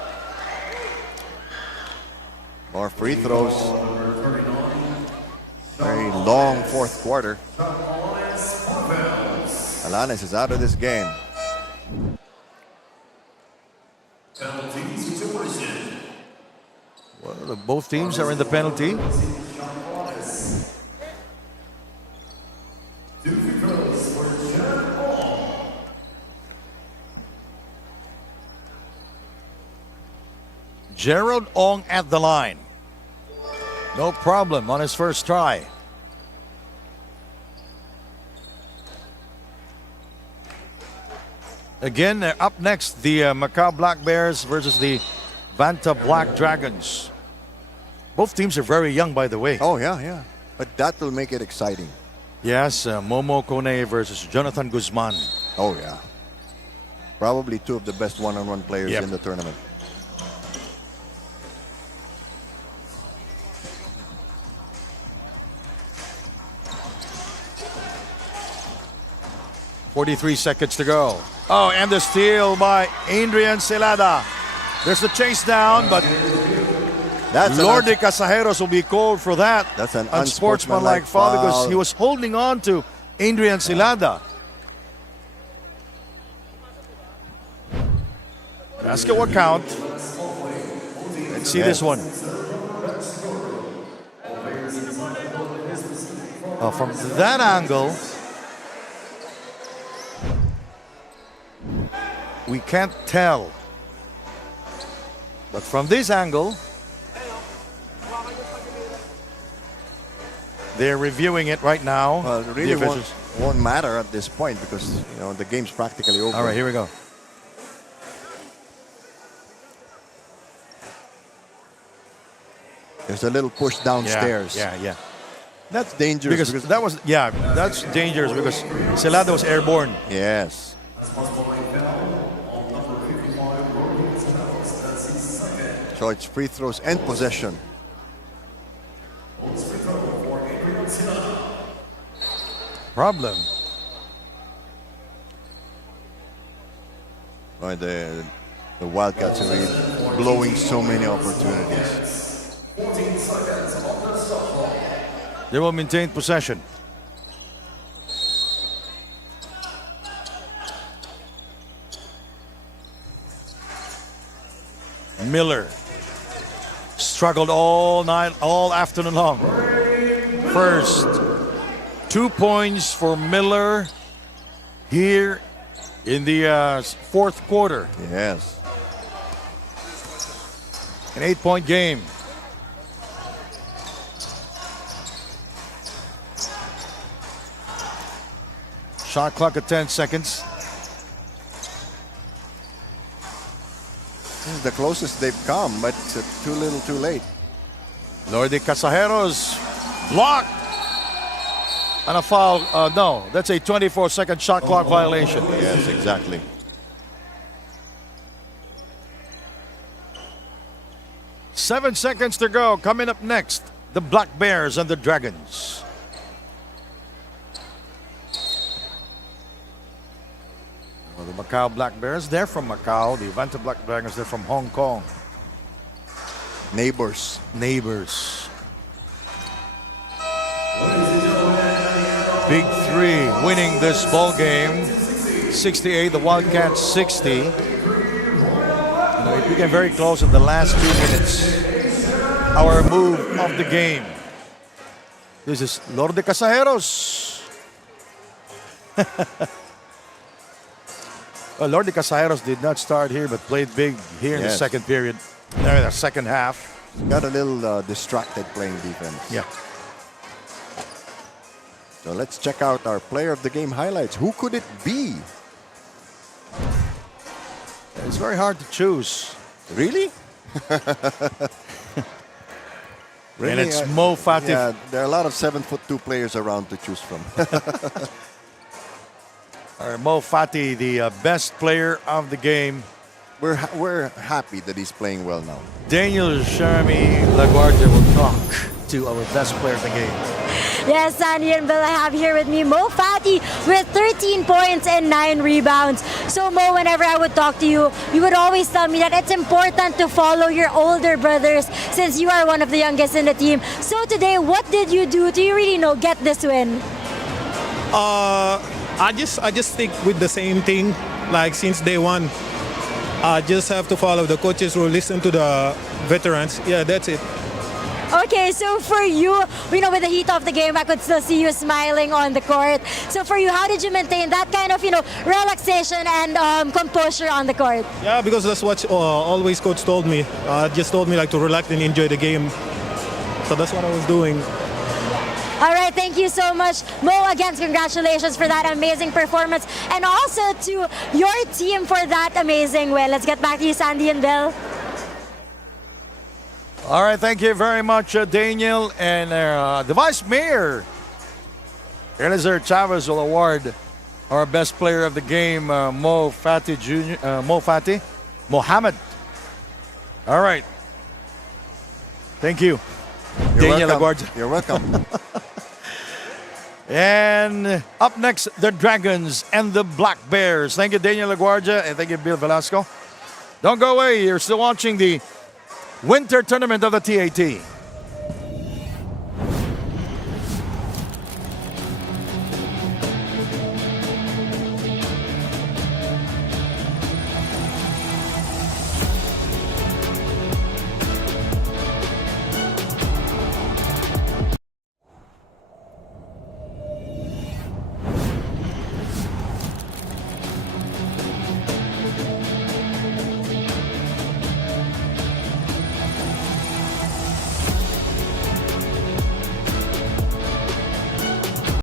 More free throws. Very long fourth quarter. Alanes is out of this game. Well, both teams are in the penalty. Gerald Ong at the line. No problem on his first try. Again, up next, the Macau Black Bears versus the Banta Black Dragons. Both teams are very young, by the way. Oh, yeah. But that will make it exciting. Yes, Momo Kone versus Jonathan Guzman. Oh, yeah. Probably two of the best one-on-one players in the tournament. .43 seconds to go. Oh, and the steal by Adrian Celada. There's the chase down, but Lordy Casajeros will be called for that. That's an unsportsmanlike foul because he was holding on to Adrian Celada. Basket will count. Let's see this one. From that angle, we can't tell. But from this angle, they're reviewing it right now. Well, it The really officials. won't matter at this point because the game's practically over. All right, here we go. There's a little push downstairs. Yeah. That's dangerous Because that's dangerous because Celada was airborne. yes. So it's free throws and possession. Problem. By the Wildcats are blowing so many opportunities. They will maintain possession. Miller struggled all night, all afternoon long. First, 2 points for Miller here in the fourth quarter. Yes. An 8-point game. Shot clock at 10 seconds. This is the closest they've come, but it's too little too late. Lordy Casajeros blocked. And a foul. No, that's a 24-second shot clock violation. Yes, exactly. Seven seconds to go. Coming up next, the Black Bears and the Dragons. Well, the Macau Black Bears, they're from Macau. The Avante Black Dragons, they're from Hong Kong. Neighbors. Neighbors. Big Three winning this ball game. 68, the Wildcats 60. We get very close in the last 2 minutes. Our move of the game. This is Lord de Casajeros. Well, Lord de Casajeros did not start here, but played big here in the Yes. second period. The second half. Got a little distracted playing defense. Yeah. So let's check out our player of the game highlights. Who could it be? It's very hard to choose. Really? And it's Mo Fatih. Yeah, there are a lot of 7'2" players around to choose from. Mo Fatih, the best player of the game. We're happy that he's playing well now. Daniel Jeremy LaGuardia will talk to our best player of the game. Yes, Sandy and Bill, I have here with me Mo Fatih with 13 points and 9 rebounds. So Mo, whenever I would talk to you, you would always tell me that it's important to follow your older brothers since you are one of the youngest in the team. So today, what did you do to really get this win? I just stick with the same thing like since day one. I just have to follow the coaches rule, listen to the veterans. Yeah, that's it. Okay, so for you, with the heat of the game, I could still see you smiling on the court. So for you, how did you maintain that kind of, relaxation and composure on the court? Yeah, because that's what always coach told me. Just told me like to relax and enjoy the game. So that's what I was doing. All right, thank you so much, Mo. Again, congratulations for that amazing performance and also to your team for that amazing win. Let's get back to you, Sandy and Bill. All right, thank you very much, Daniel. And the Vice Mayor, Eliezer Chavez, will award our best player of the game, Mo Fatih Jr. Mohammed. All right. Thank you, Daniel LaGuardia. You're welcome. And up next, the Dragons and the Black Bears. Thank you, Daniel LaGuardia, and thank you, Bill Velasco. Don't go away. You're still watching the Winter Tournament of the TAT.